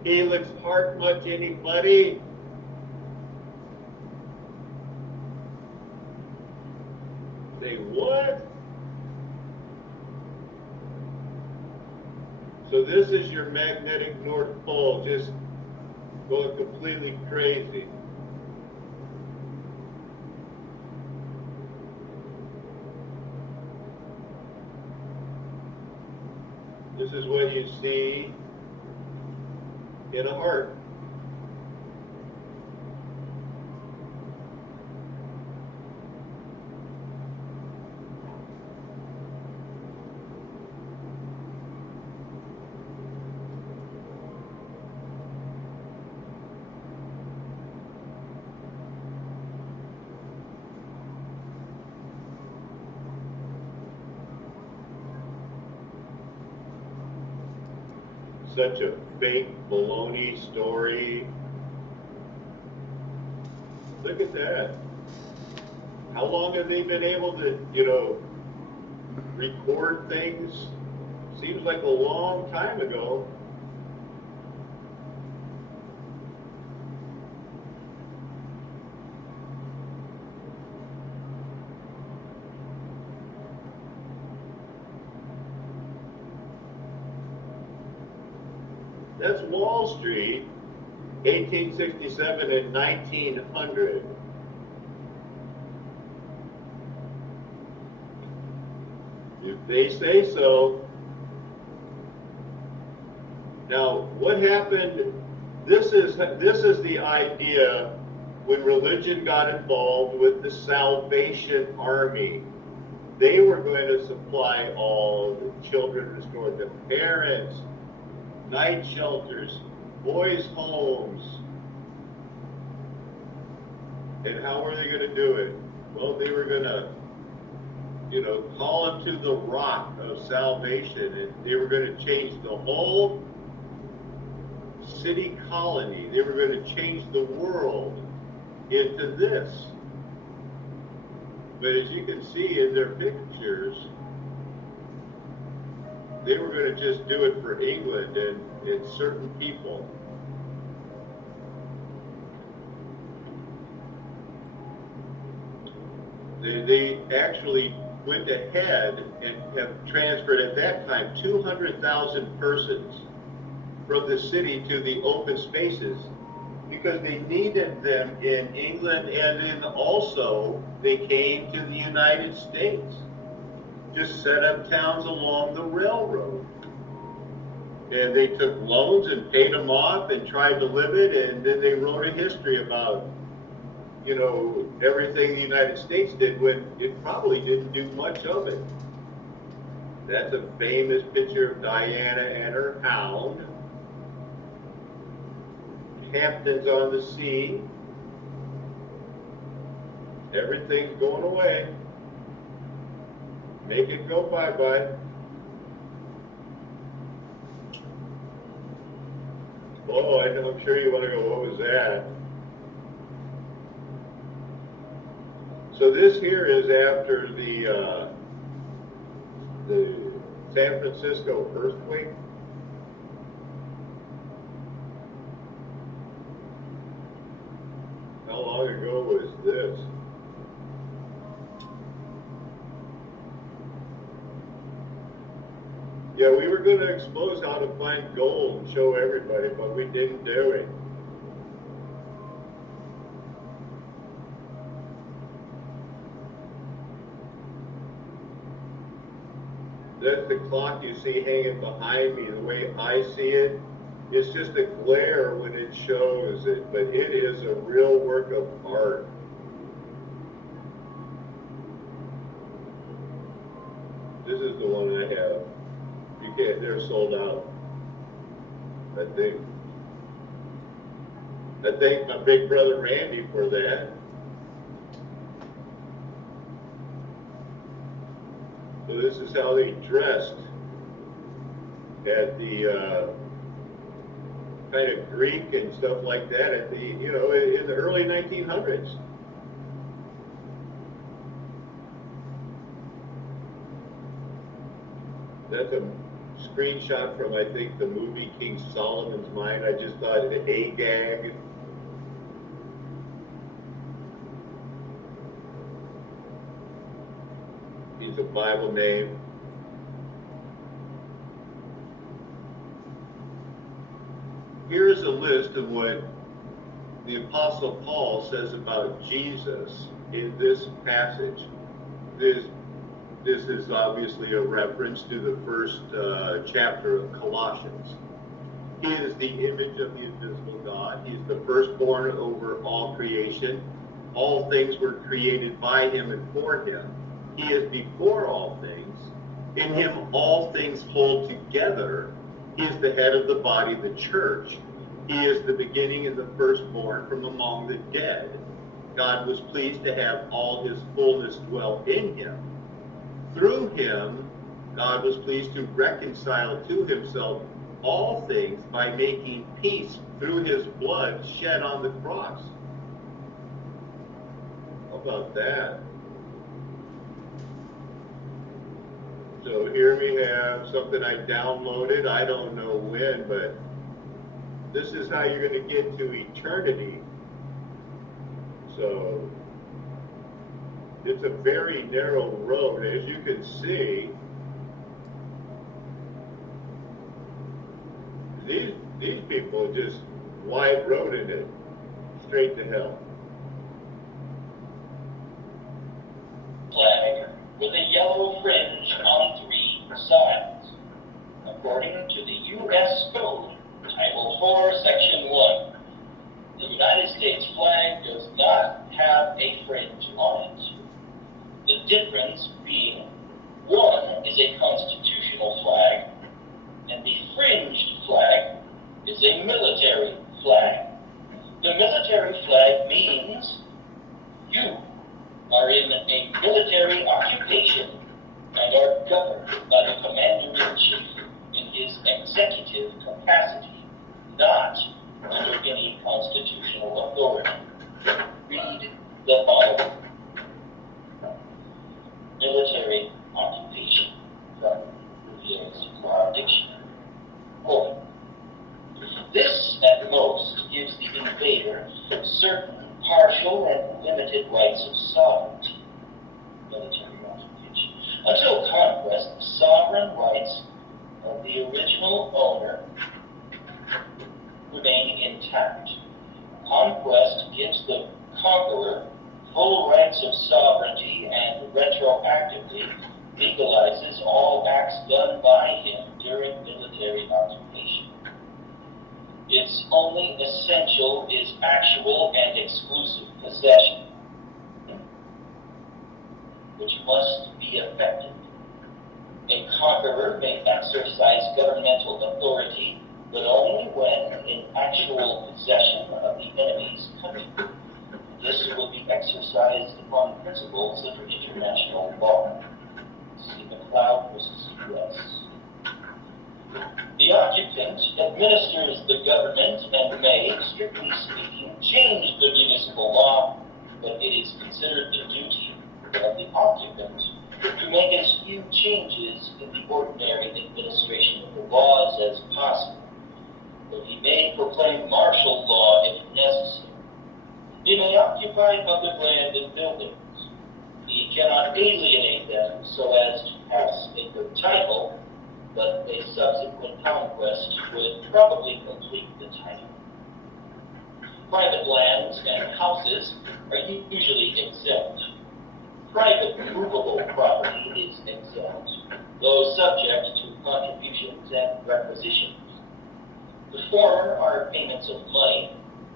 Helix heart much, anybody? Say what? So this is your magnetic North Pole, just going completely crazy. This is what you see in a heart. Such a fake baloney story. Look at that. How long have they been able to, record things? Seems like a long time ago. That's Wall Street, 1867 and 1900. If they say so. Now, what happened? This is the idea when religion got involved with the Salvation Army. They were going to supply all the children restored to parents, night shelters, boys' homes. And how were they going to do it? Well, they were going to, call them to the rock of salvation, and they were going to change the whole city colony. They were going to change the world into this. But as you can see in their pictures, they were going to just do it for England and certain people. They actually went ahead and have transferred at that time 200,000 persons from the city to the open spaces because they needed them in England, and then also they came to the United States. Just set up towns along the railroad. And they took loans and paid them off and tried to live it, and then they wrote a history about, everything the United States did when it probably didn't do much of it. That's a famous picture of Diana and her hound. Hampton's on the sea. Everything's going away. Make it go bye-bye. Oh, I know, I'm sure you want to go, what was that? So this here is after the San Francisco earthquake. How long ago was this? Yeah, we were going to expose how to find gold and show everybody, but we didn't do it. That's the clock you see hanging behind me. The way I see it, it's just a glare when it shows it, but it is a real work of art. This is the one I have. You can't, they're sold out. I thank my big brother Randy for that. So this is how they dressed at the kind of Greek and stuff like that at the, you know, in the early 1900s. That's a screenshot from, I think, the movie King Solomon's Mine. I just thought Agag. He's a Bible name. Here's a list of what the Apostle Paul says about Jesus in this passage. This is obviously a reference to the first chapter of Colossians. He is the image of the invisible God. He is the firstborn over all creation. All things were created by him and for him. He is before all things. In him all things hold together. He is the head of the body, the church. He is the beginning and the firstborn from among the dead. God was pleased to have all his fullness dwell in him. Through him, God was pleased to reconcile to himself all things by making peace through his blood shed on the cross. How about that? So here we have something I downloaded, I don't know when, but this is how you're going to get to eternity. So it's a very narrow road, as you can see. These people just wide roaded it straight to hell. Flag with a yellow fringe on 3 sides. According to the U.S. Code, Title 4, Section 1, the United States flag does not have a fringe on it. The difference being, one is a constitutional flag, and the fringed flag is a military flag. The military flag means you are in a military occupation and are governed by the Commander-in-Chief in his executive capacity, not under any constitutional authority. Read the following. Military occupation from Reviews Law Dictionary. Quote, this at most gives the invader certain partial and limited rights of sovereignty. Military occupation. Until conquest, the sovereign rights of the original owner remain intact. Conquest gives the conqueror full rights of sovereignty and retroactively legalizes all acts done by him during military occupation. Its only essential is actual and exclusive possession, which must be effected. A conqueror may exercise governmental authority, but only when in actual possession of the enemy's country. This will be exercised upon principles of international law. See McLeod versus U.S. The occupant administers the government and may, strictly speaking, change the municipal law, but it is considered the duty of the occupant to make as few changes in the ordinary administration of the laws as possible. But he may proclaim martial law if necessary. He may occupy public land and buildings. He cannot alienate them so as to pass a good title, but a subsequent conquest would probably complete the title. Private lands and houses are usually exempt. Private movable property is exempt, though subject to contributions and requisitions. The former are payments of money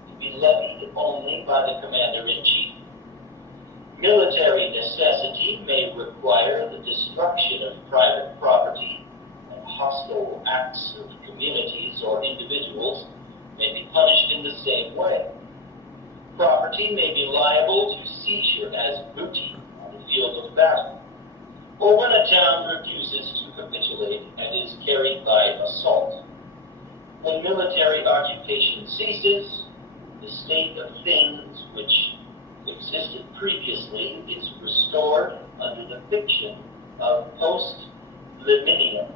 to be levied only by the Commander-in-Chief. Military necessity may require the destruction of private property, and hostile acts of communities or individuals may be punished in the same way. Property may be liable to seizure as booty on the field of battle, or when a town refuses to capitulate and is carried by assault. When military occupation ceases, the state of things which existed previously is restored under the fiction of post-liminium.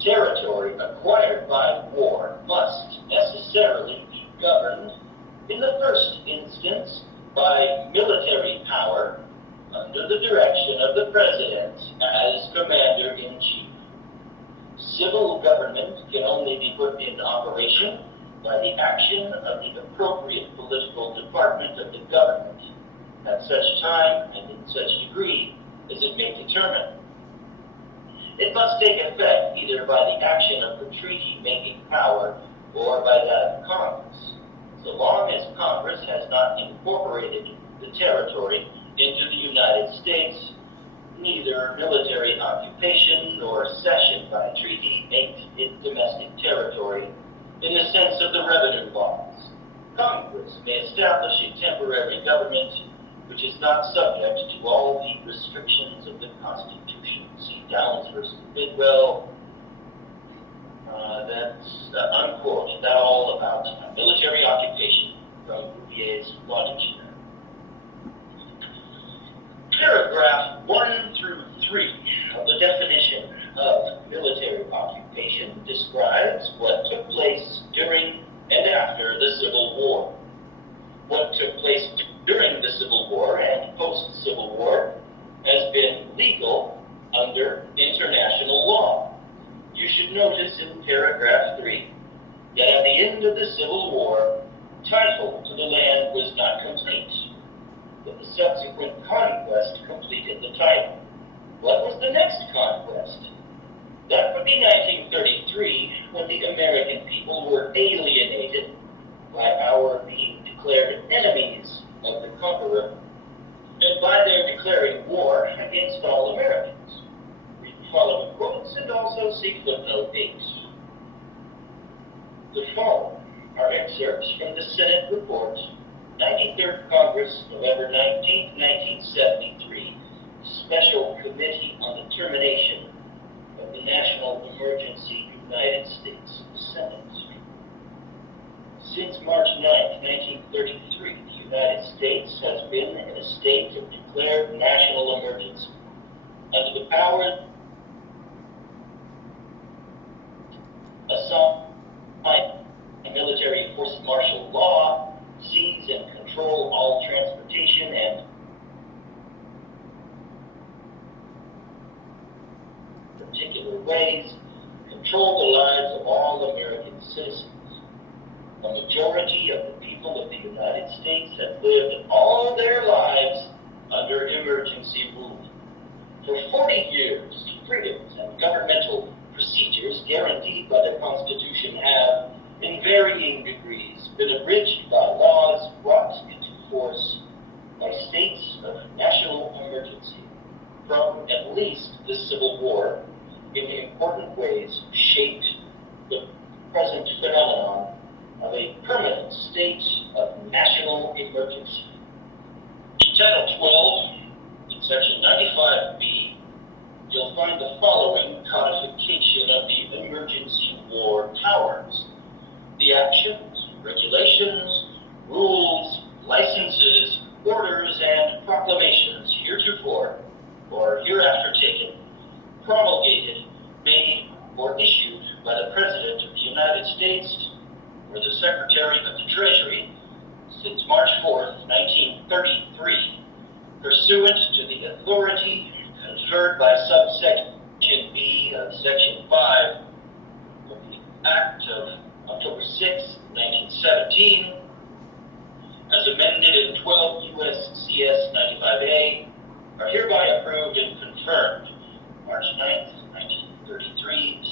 Territory acquired by war must necessarily be governed, in the first instance, by military power under the direction of the President as Commander-in-Chief. Civil government can only be put in operation by the action of the appropriate political department of the government at such time and in such degree as it may determine. It must take effect either by the action of the treaty-making power or by that of Congress. So long as Congress has not incorporated the territory into the United States, neither military occupation nor cession by treaty makes it domestic territory in the sense of the revenue laws. Congress may establish a temporary government which is not subject to all the restrictions of the Constitution. See Downs versus Bidwell. That's unquote. That all about military occupation from Bouvier's Law Dictionary. Paragraph 1 through 3 of the definition of military occupation describes what took place during and after the Civil War. What took place during the Civil War and post-Civil War has been legal under international law. You should notice in paragraph 3 that at the end of the Civil War, title to the land was not complete, but the subsequent conquest completed the title. What was the next conquest? That would be 1933, when the American people were alienated by our being declared enemies of the conqueror, and by their declaring war against all Americans. Read the following quotes and also see footnote 8. The following are excerpts from the Senate report, 93rd Congress, November 19, 1973, Special Committee on the Termination of the National Emergency, United States Senate. Since March 9, 1933, the United States has been in a state of declared national emergency. Under the power assigned military force martial law, seize and control all transportation and particular ways, control the lives of all American citizens. A majority of the people of the United States have lived all their lives under emergency rule. For 40 years, freedoms and governmental procedures guaranteed by the Constitution have, in varying degrees, been abridged by laws brought into force by states of national emergency from at least the Civil War, in important ways shaped the present phenomenon of a permanent state of national emergency. Title 12, in Section 95B, you'll find the following codification of the emergency war powers. The actions, regulations, rules, licenses, orders, and proclamations heretofore or hereafter taken, promulgated, made, or issued by the President of the United States or the Secretary of the Treasury since March 4th, 1933, pursuant to the authority conferred by subsection B of Section 5 of the Act of October 6, 1917, as amended in 12 U.S.C.S. 95A, are hereby approved and confirmed March 9, 1933,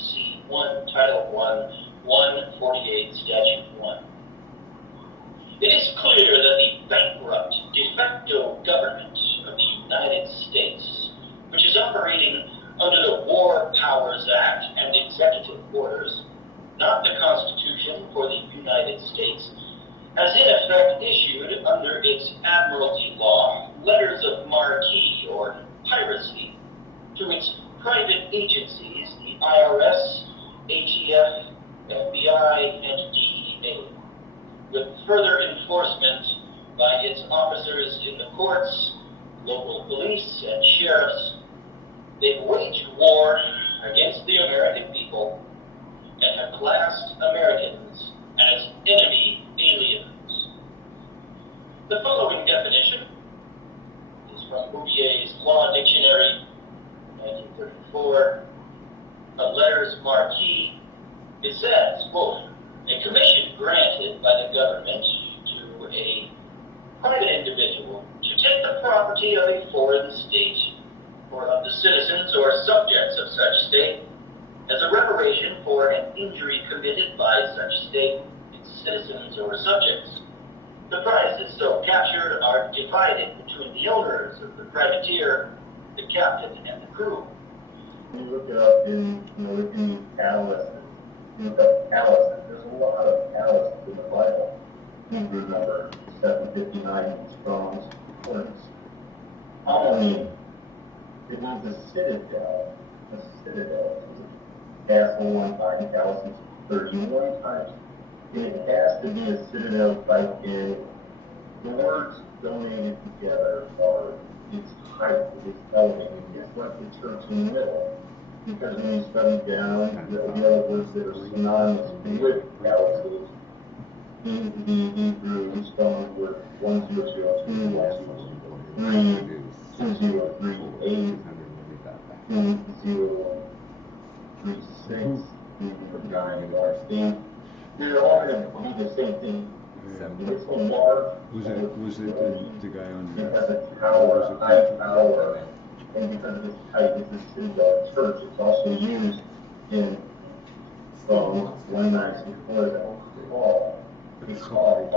C1, Title 1, 148, Statute 1. It is clear that the bankrupt de facto government of the United States, which is operating under the War Powers Act and executive orders, not the Constitution for the United States, has in effect issued under its Admiralty law letters of marque or piracy to its private agencies, the IRS, ATF, FBI, and DEA, with further enforcement by its officers in the courts, local police, and sheriffs. They've waged war against the American people and have classed Americans as enemy aliens. The following definition is from Bouvier's Law Dictionary, 1934, of letters marquis. It says, quote, a commission granted by the government to a private individual to take the property of a foreign state or of the citizens or subjects of such state as a reparation for an injury committed by such state, its citizens or subjects. The prizes so captured are divided between the owners of the privateer, the captain, and the crew. When you look it up in these palaces, you look up palaces, there's a lot of palaces in the Bible. Hebrew number 759 Strong's Concordance. Halloween, it means a citadel. A citadel. Castle one time, palaces 31 times. And it has to be a citadel type in. The words donated together are, it's height, it's elevated, it's like the church in the middle. Because when you study down, the other words that are synonymous with palaces, the Hebrew spelling word 1002, 1003, 2038, 2036, they're all going to be the same thing. It's a large. Was it the guy on it has a tower, high tower, and because of its height, it's a citadel church. It's also used in Psalms 194 that call. It's called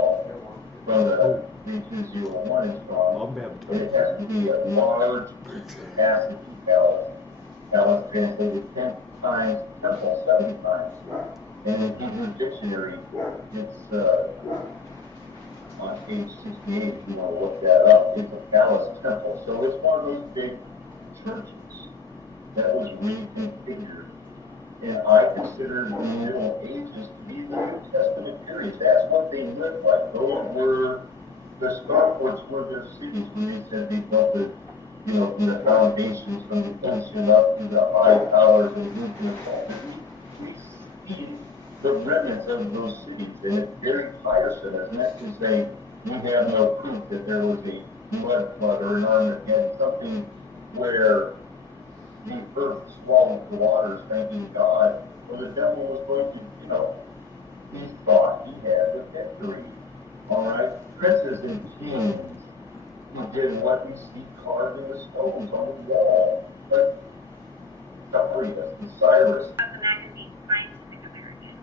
from the 3201 in Psalms. And it has to be a large capacity palace. Palace translated 10 times, temple 7 times. And in Hebrew dictionary, it's on page 68, if you want to look that up. It's a palace temple. So it's one of those big churches that was reconfigured. And I consider the Middle Ages to be the New Testament period. That's what they lived like. Those were the starports were their cities. When they said they built it, from the foundations, from the ocean up to the high towers and roofs and all. We see the remnants of those cities, and it's very tiresome. As next to say, we have no proof that there was a Mudflood or an Armageddon, something where the earth swallowed the waters, thanking God, or the devil was going to, he thought he had the victory. All right? Princes and kings who did what we see carved in the stones on the wall. But Darius and Cyrus. Of the magazine Scientific American.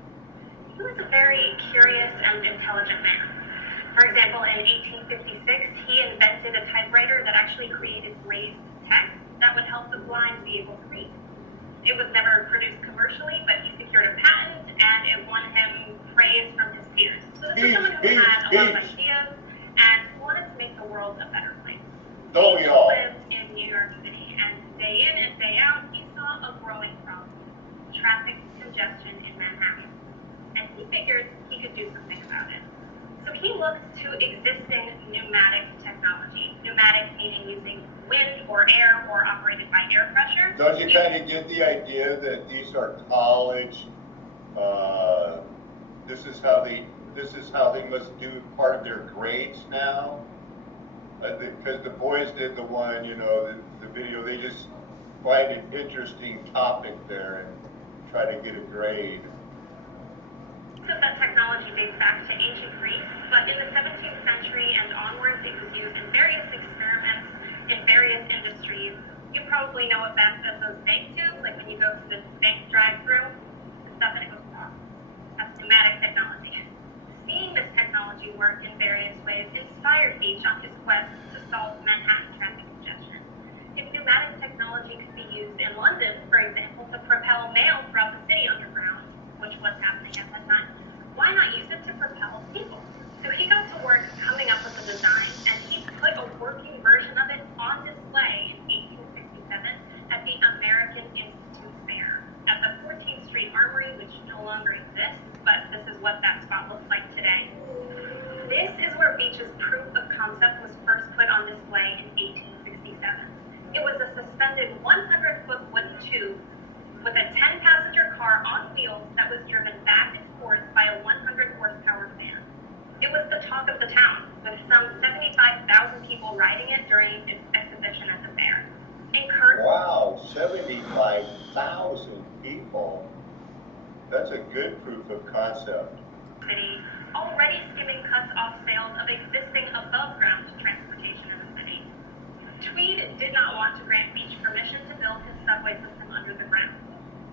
He was a very curious and intelligent man. For example, in 1856, he invented a typewriter that actually created raised text that would help the blind be able to read. It was never produced commercially, but he secured a patent, and it won him praise from his peers. So this is someone who had a lot of ideas and wanted to make the world a better place. Don't we all? He lived in New York City, and day in and day out, he saw a growing problem: traffic congestion in Manhattan. And he figured he could do something about it. So he looked to existing pneumatic technology. Pneumatic meaning using wind or air or operated by air pressure. Don't you kind of get the idea that these are college? This is how they must do part of their grades now. Because the boys did the one, the video. They just find an interesting topic there and try to get a grade. That technology dates back to ancient Greece, but in the 17th century and onwards, it was used in various experiments in various industries. You probably know it best as those bank tubes, like when you go to the bank drive-thru, the stuff that it goes off. That's pneumatic technology. Seeing this technology work in various ways inspired Beach on his quest to solve Manhattan traffic congestion. If pneumatic technology could be used in London, for example, to propel mail throughout the city underground, which was happening at that time, why not use it to propel people? So he got to work coming up with a design, and he put a working version of it on display in 1867 at the at the 14th Street Armory, which no longer exists, but this is what that spot looks like today. This is where Beach's proof of concept was first put on display in 1867. It was a suspended 100-foot wooden tube with a 10-passenger car on wheels that was driven back and forth by a 100-horsepower fan. It was the talk of the town, with some 75,000 people riding it during its exhibition at the fair. Wow, 75,000 people. That's a good proof of concept. City, already skimming cuts off sales of existing above-ground transportation in the city. Tweed did not want to grant Beach permission to build his subway system under the ground.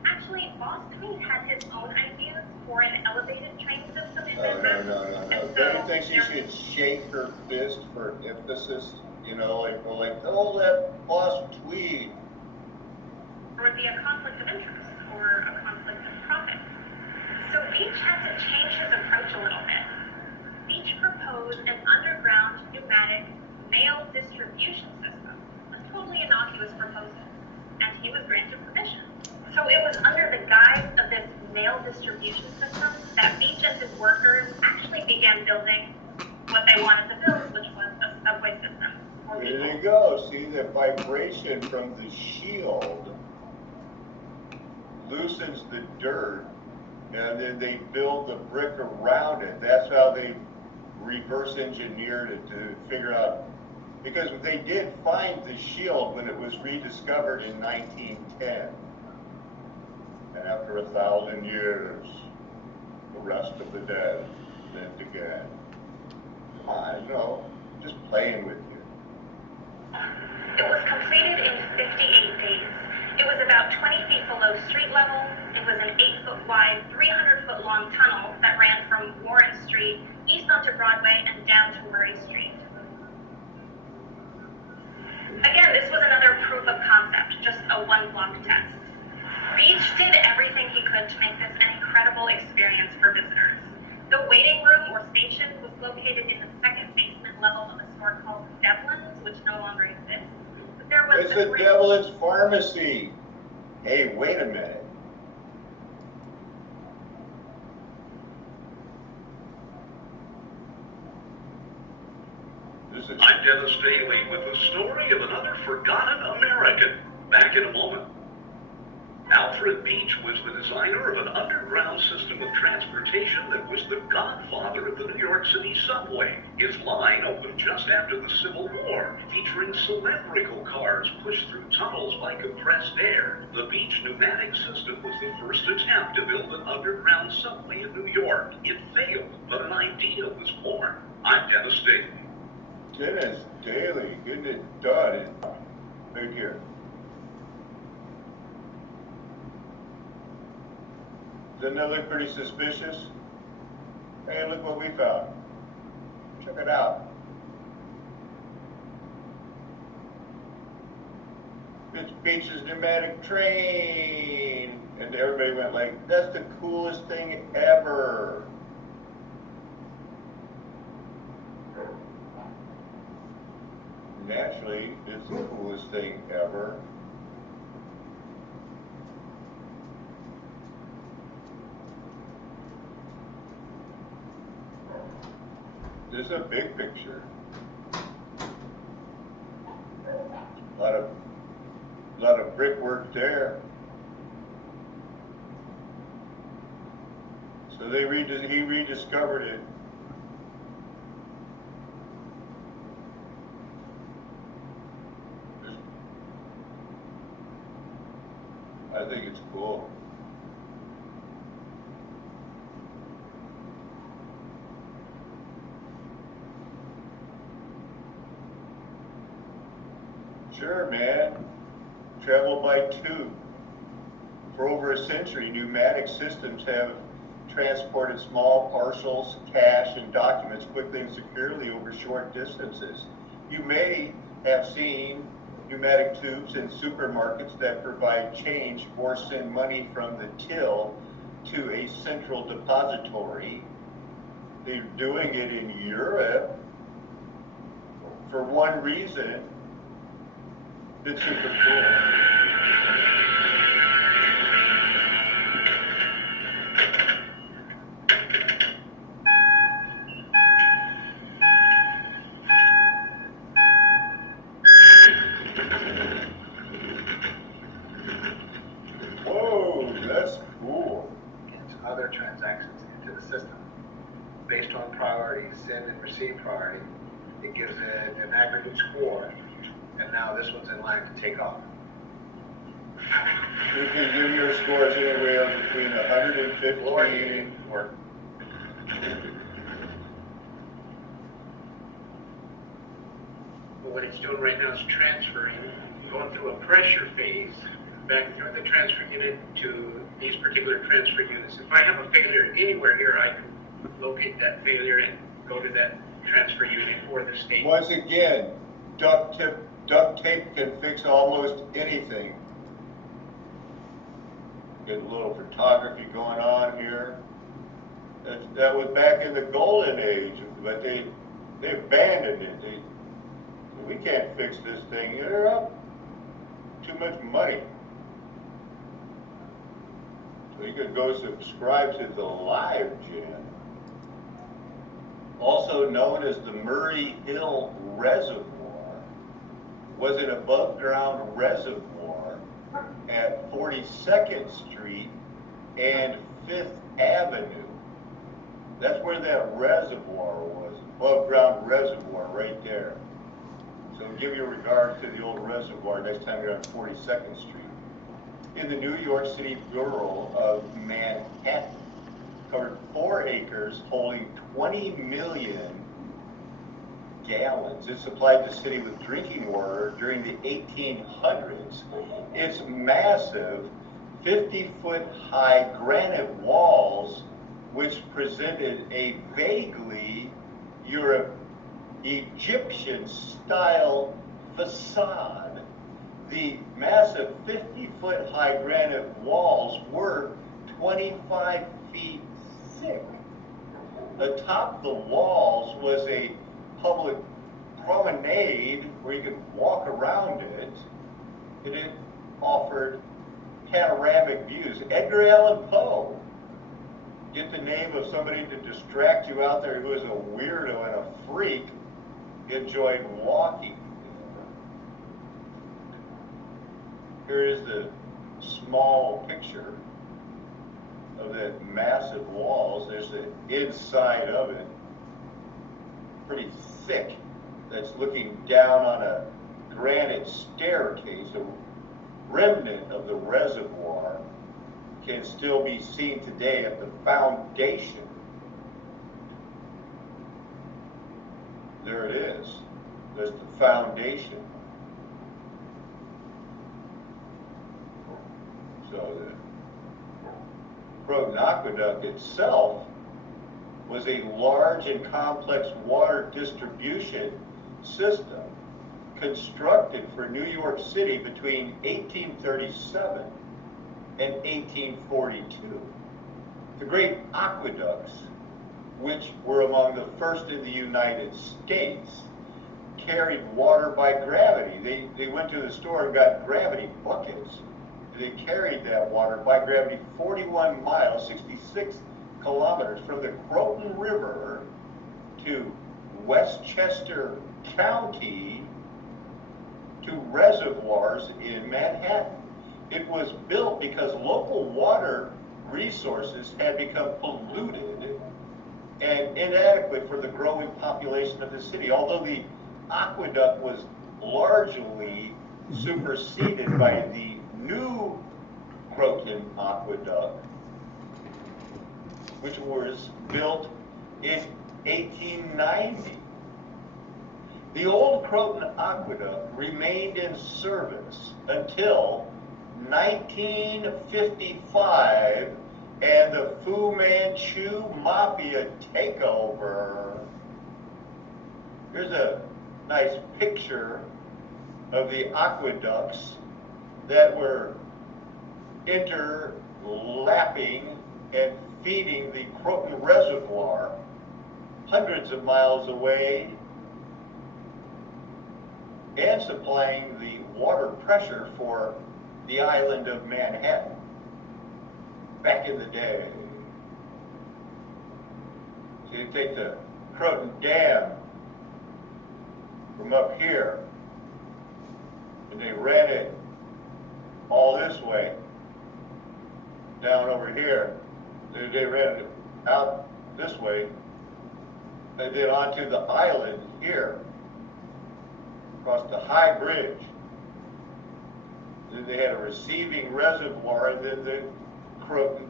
Actually, Boss Tweed had his own ideas for an elevated train system in Manhattan. No. Don't you think she should shake her fist for emphasis? You know, like, don't let Boss Tweed. Or would be a conflict of interest or a conflict of profit. So Beach had to change his approach a little bit. Beach proposed an underground pneumatic mail distribution system, a totally innocuous proposal, and he was granted permission. So it was under the guise of this mail distribution system that Beach and his workers actually began building what they wanted to build, which was a subway system for people. There you go. See, the vibration from the shield loosens the dirt, and then they build the brick around it. That's how they reverse engineered it to figure out, because they did find the shield when it was rediscovered in 1910. And after 1,000 years, the rest of the dead lived again. I know, just playing with you. It was completed in 58 days. It was about 20 feet below street level. It was an 8-foot wide, 300-foot long tunnel that ran from Warren Street east onto Broadway and down to Murray Street. Again, this was another proof of concept, just a one-block test. Beach did everything he could to make this an incredible experience for visitors. The waiting room or station was located in the second basement level of a store called Devlin's, which no longer exists. But there was It's a Devlin's Pharmacy. Hey, wait a minute. I'm Dennis Daly with the story of another forgotten American. Back in a moment. Alfred Beach was the designer of an underground system of transportation that was the godfather of the New York City subway. His line opened just after the Civil War, featuring cylindrical cars pushed through tunnels by compressed air. The Beach pneumatic system was the first attempt to build an underground subway in New York. It failed, but an idea was born. I'm Dennis Daly. Dennis Daly, getting it done. Right here. Doesn't that look pretty suspicious? Hey, look what we found. Check it out. It's Beach's pneumatic train. And everybody went like, that's the coolest thing ever. Naturally, it's the coolest thing ever. This is a big picture. A lot of brickwork there. So he rediscovered it. I think it's cool. Sure, man. Travel by tube. For over a century, pneumatic systems have transported small parcels, cash, and documents quickly and securely over short distances. You may have seen pneumatic tubes in supermarkets that provide change or send money from the till to a central depository. They're doing it in Europe for one reason. It's super cool. their transactions into the system based on priority, send and receive priority. It gives it an aggregate score, and now this one's in line to take off. You can give your scores anywhere between 115 or what it's doing right now is transferring, going through a pressure phase back through the transfer unit to these particular transfer units. If I have a failure anywhere here, I can locate that failure and go to that transfer unit or the state. Once again, duct tape can fix almost anything. Get a little photography going on here. That was back in the golden age, but they abandoned it. We can't fix this thing. They're up too much money. So you could go subscribe to the Live Gen, also known as the Murray Hill Reservoir, was an above-ground reservoir at 42nd Street and 5th Avenue. That's where that reservoir was, above-ground reservoir right there. So give your regards to the old reservoir next time you're on 42nd Street. In the New York City borough of Manhattan, covered 4 acres holding 20 million gallons. It supplied the city with drinking water during the 1800s. Its massive 50-foot high granite walls, which presented a vaguely Egyptian-style facade. The massive 50-foot high granite walls were 25 feet thick. Atop the walls was a public promenade where you could walk around it, and it offered panoramic views. Edgar Allan Poe, get the name of somebody to distract you out there who is a weirdo and a freak, enjoyed walking. Here is the small picture of the massive walls. There's the inside of it, pretty thick, that's looking down on a granite staircase. A remnant of the reservoir can still be seen today at the foundation. There it is. There's the foundation. So the Croton Aqueduct itself was a large and complex water distribution system constructed for New York City between 1837 and 1842. The great aqueducts, which were among the first in the United States, carried water by gravity. They went to the store and got gravity buckets. They carried that water by gravity 41 miles, 66 kilometers from the Croton River to Westchester County to reservoirs in Manhattan. It was built because local water resources had become polluted and inadequate for the growing population of the city. Although the aqueduct was largely superseded by the new Croton Aqueduct, which was built in 1890. The old Croton Aqueduct remained in service until 1955 and the Fu Manchu Mafia takeover. Here's a nice picture of the aqueducts that were interlapping and feeding the Croton Reservoir hundreds of miles away and supplying the water pressure for the island of Manhattan back in the day. So you take the Croton Dam from up here and they ran it all this way down over here They ran out this way, and then onto the island here, across the high bridge. Then they had a receiving reservoir, and then the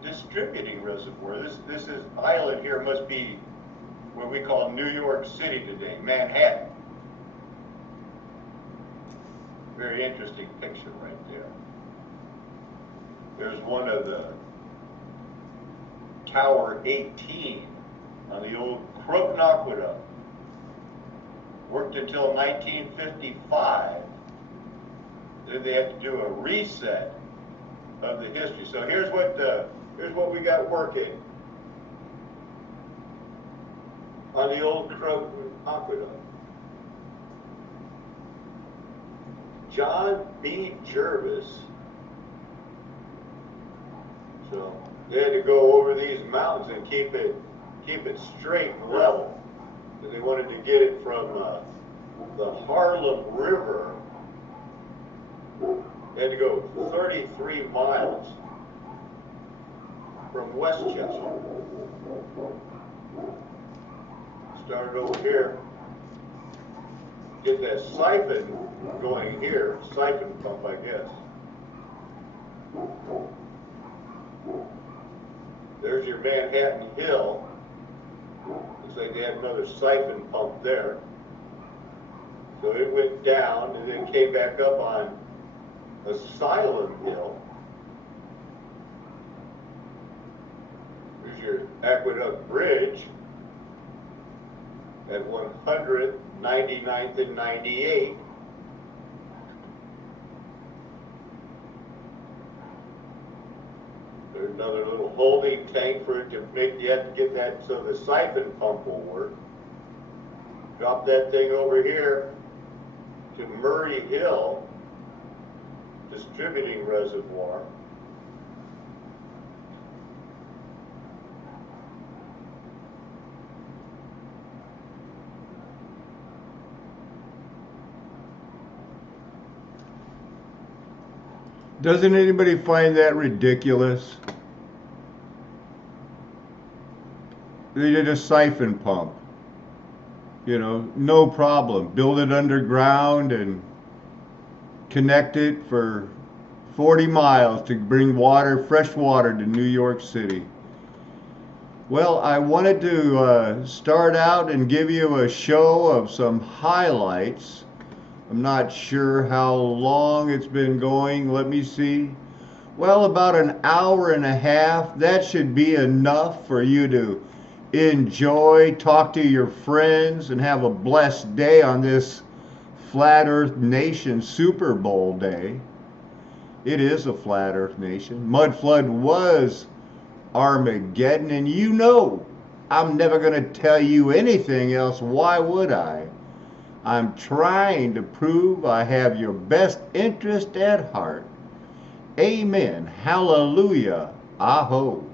distributing reservoir. This is island here must be what we call New York City today, Manhattan. Very interesting picture right there. There's one of the Tower 18 on the old Croton Aqueduct. Worked until 1955. Then they had to do a reset of the history. So here's what we got working on the old Croton Aqueduct. John B. Jervis. So they had to go over these mountains and keep it straight and level. And they wanted to get it from the Harlem River. They had to go 33 miles from Westchester. Started over here. Get that siphon going here, siphon pump, I guess. There's your Manhattan Hill. Looks like they had another siphon pump there. So it went down and then came back up on Asylum Hill. Here's your Aqueduct Bridge at 100th, 99th, and 98. There's another little holding tank for it to make, you have to get that so the siphon pump will work. Drop that thing over here to Murray Hill distributing reservoir. Doesn't anybody find that ridiculous? They did a siphon pump. You know, no problem. Build it underground and connect it for 40 miles to bring water, fresh water to New York City. Well, I wanted to start out and give you a show of some highlights. I'm not sure how long it's been going. Let me see. Well, about an hour and a half. That should be enough for you to enjoy, talk to your friends, and have a blessed day on this Flat Earth Nation Super Bowl day. It is a Flat Earth Nation. Mudflood was Armageddon, and you know I'm never going to tell you anything else. Why would I? I'm trying to prove I have your best interest at heart. Amen. Hallelujah. Aho.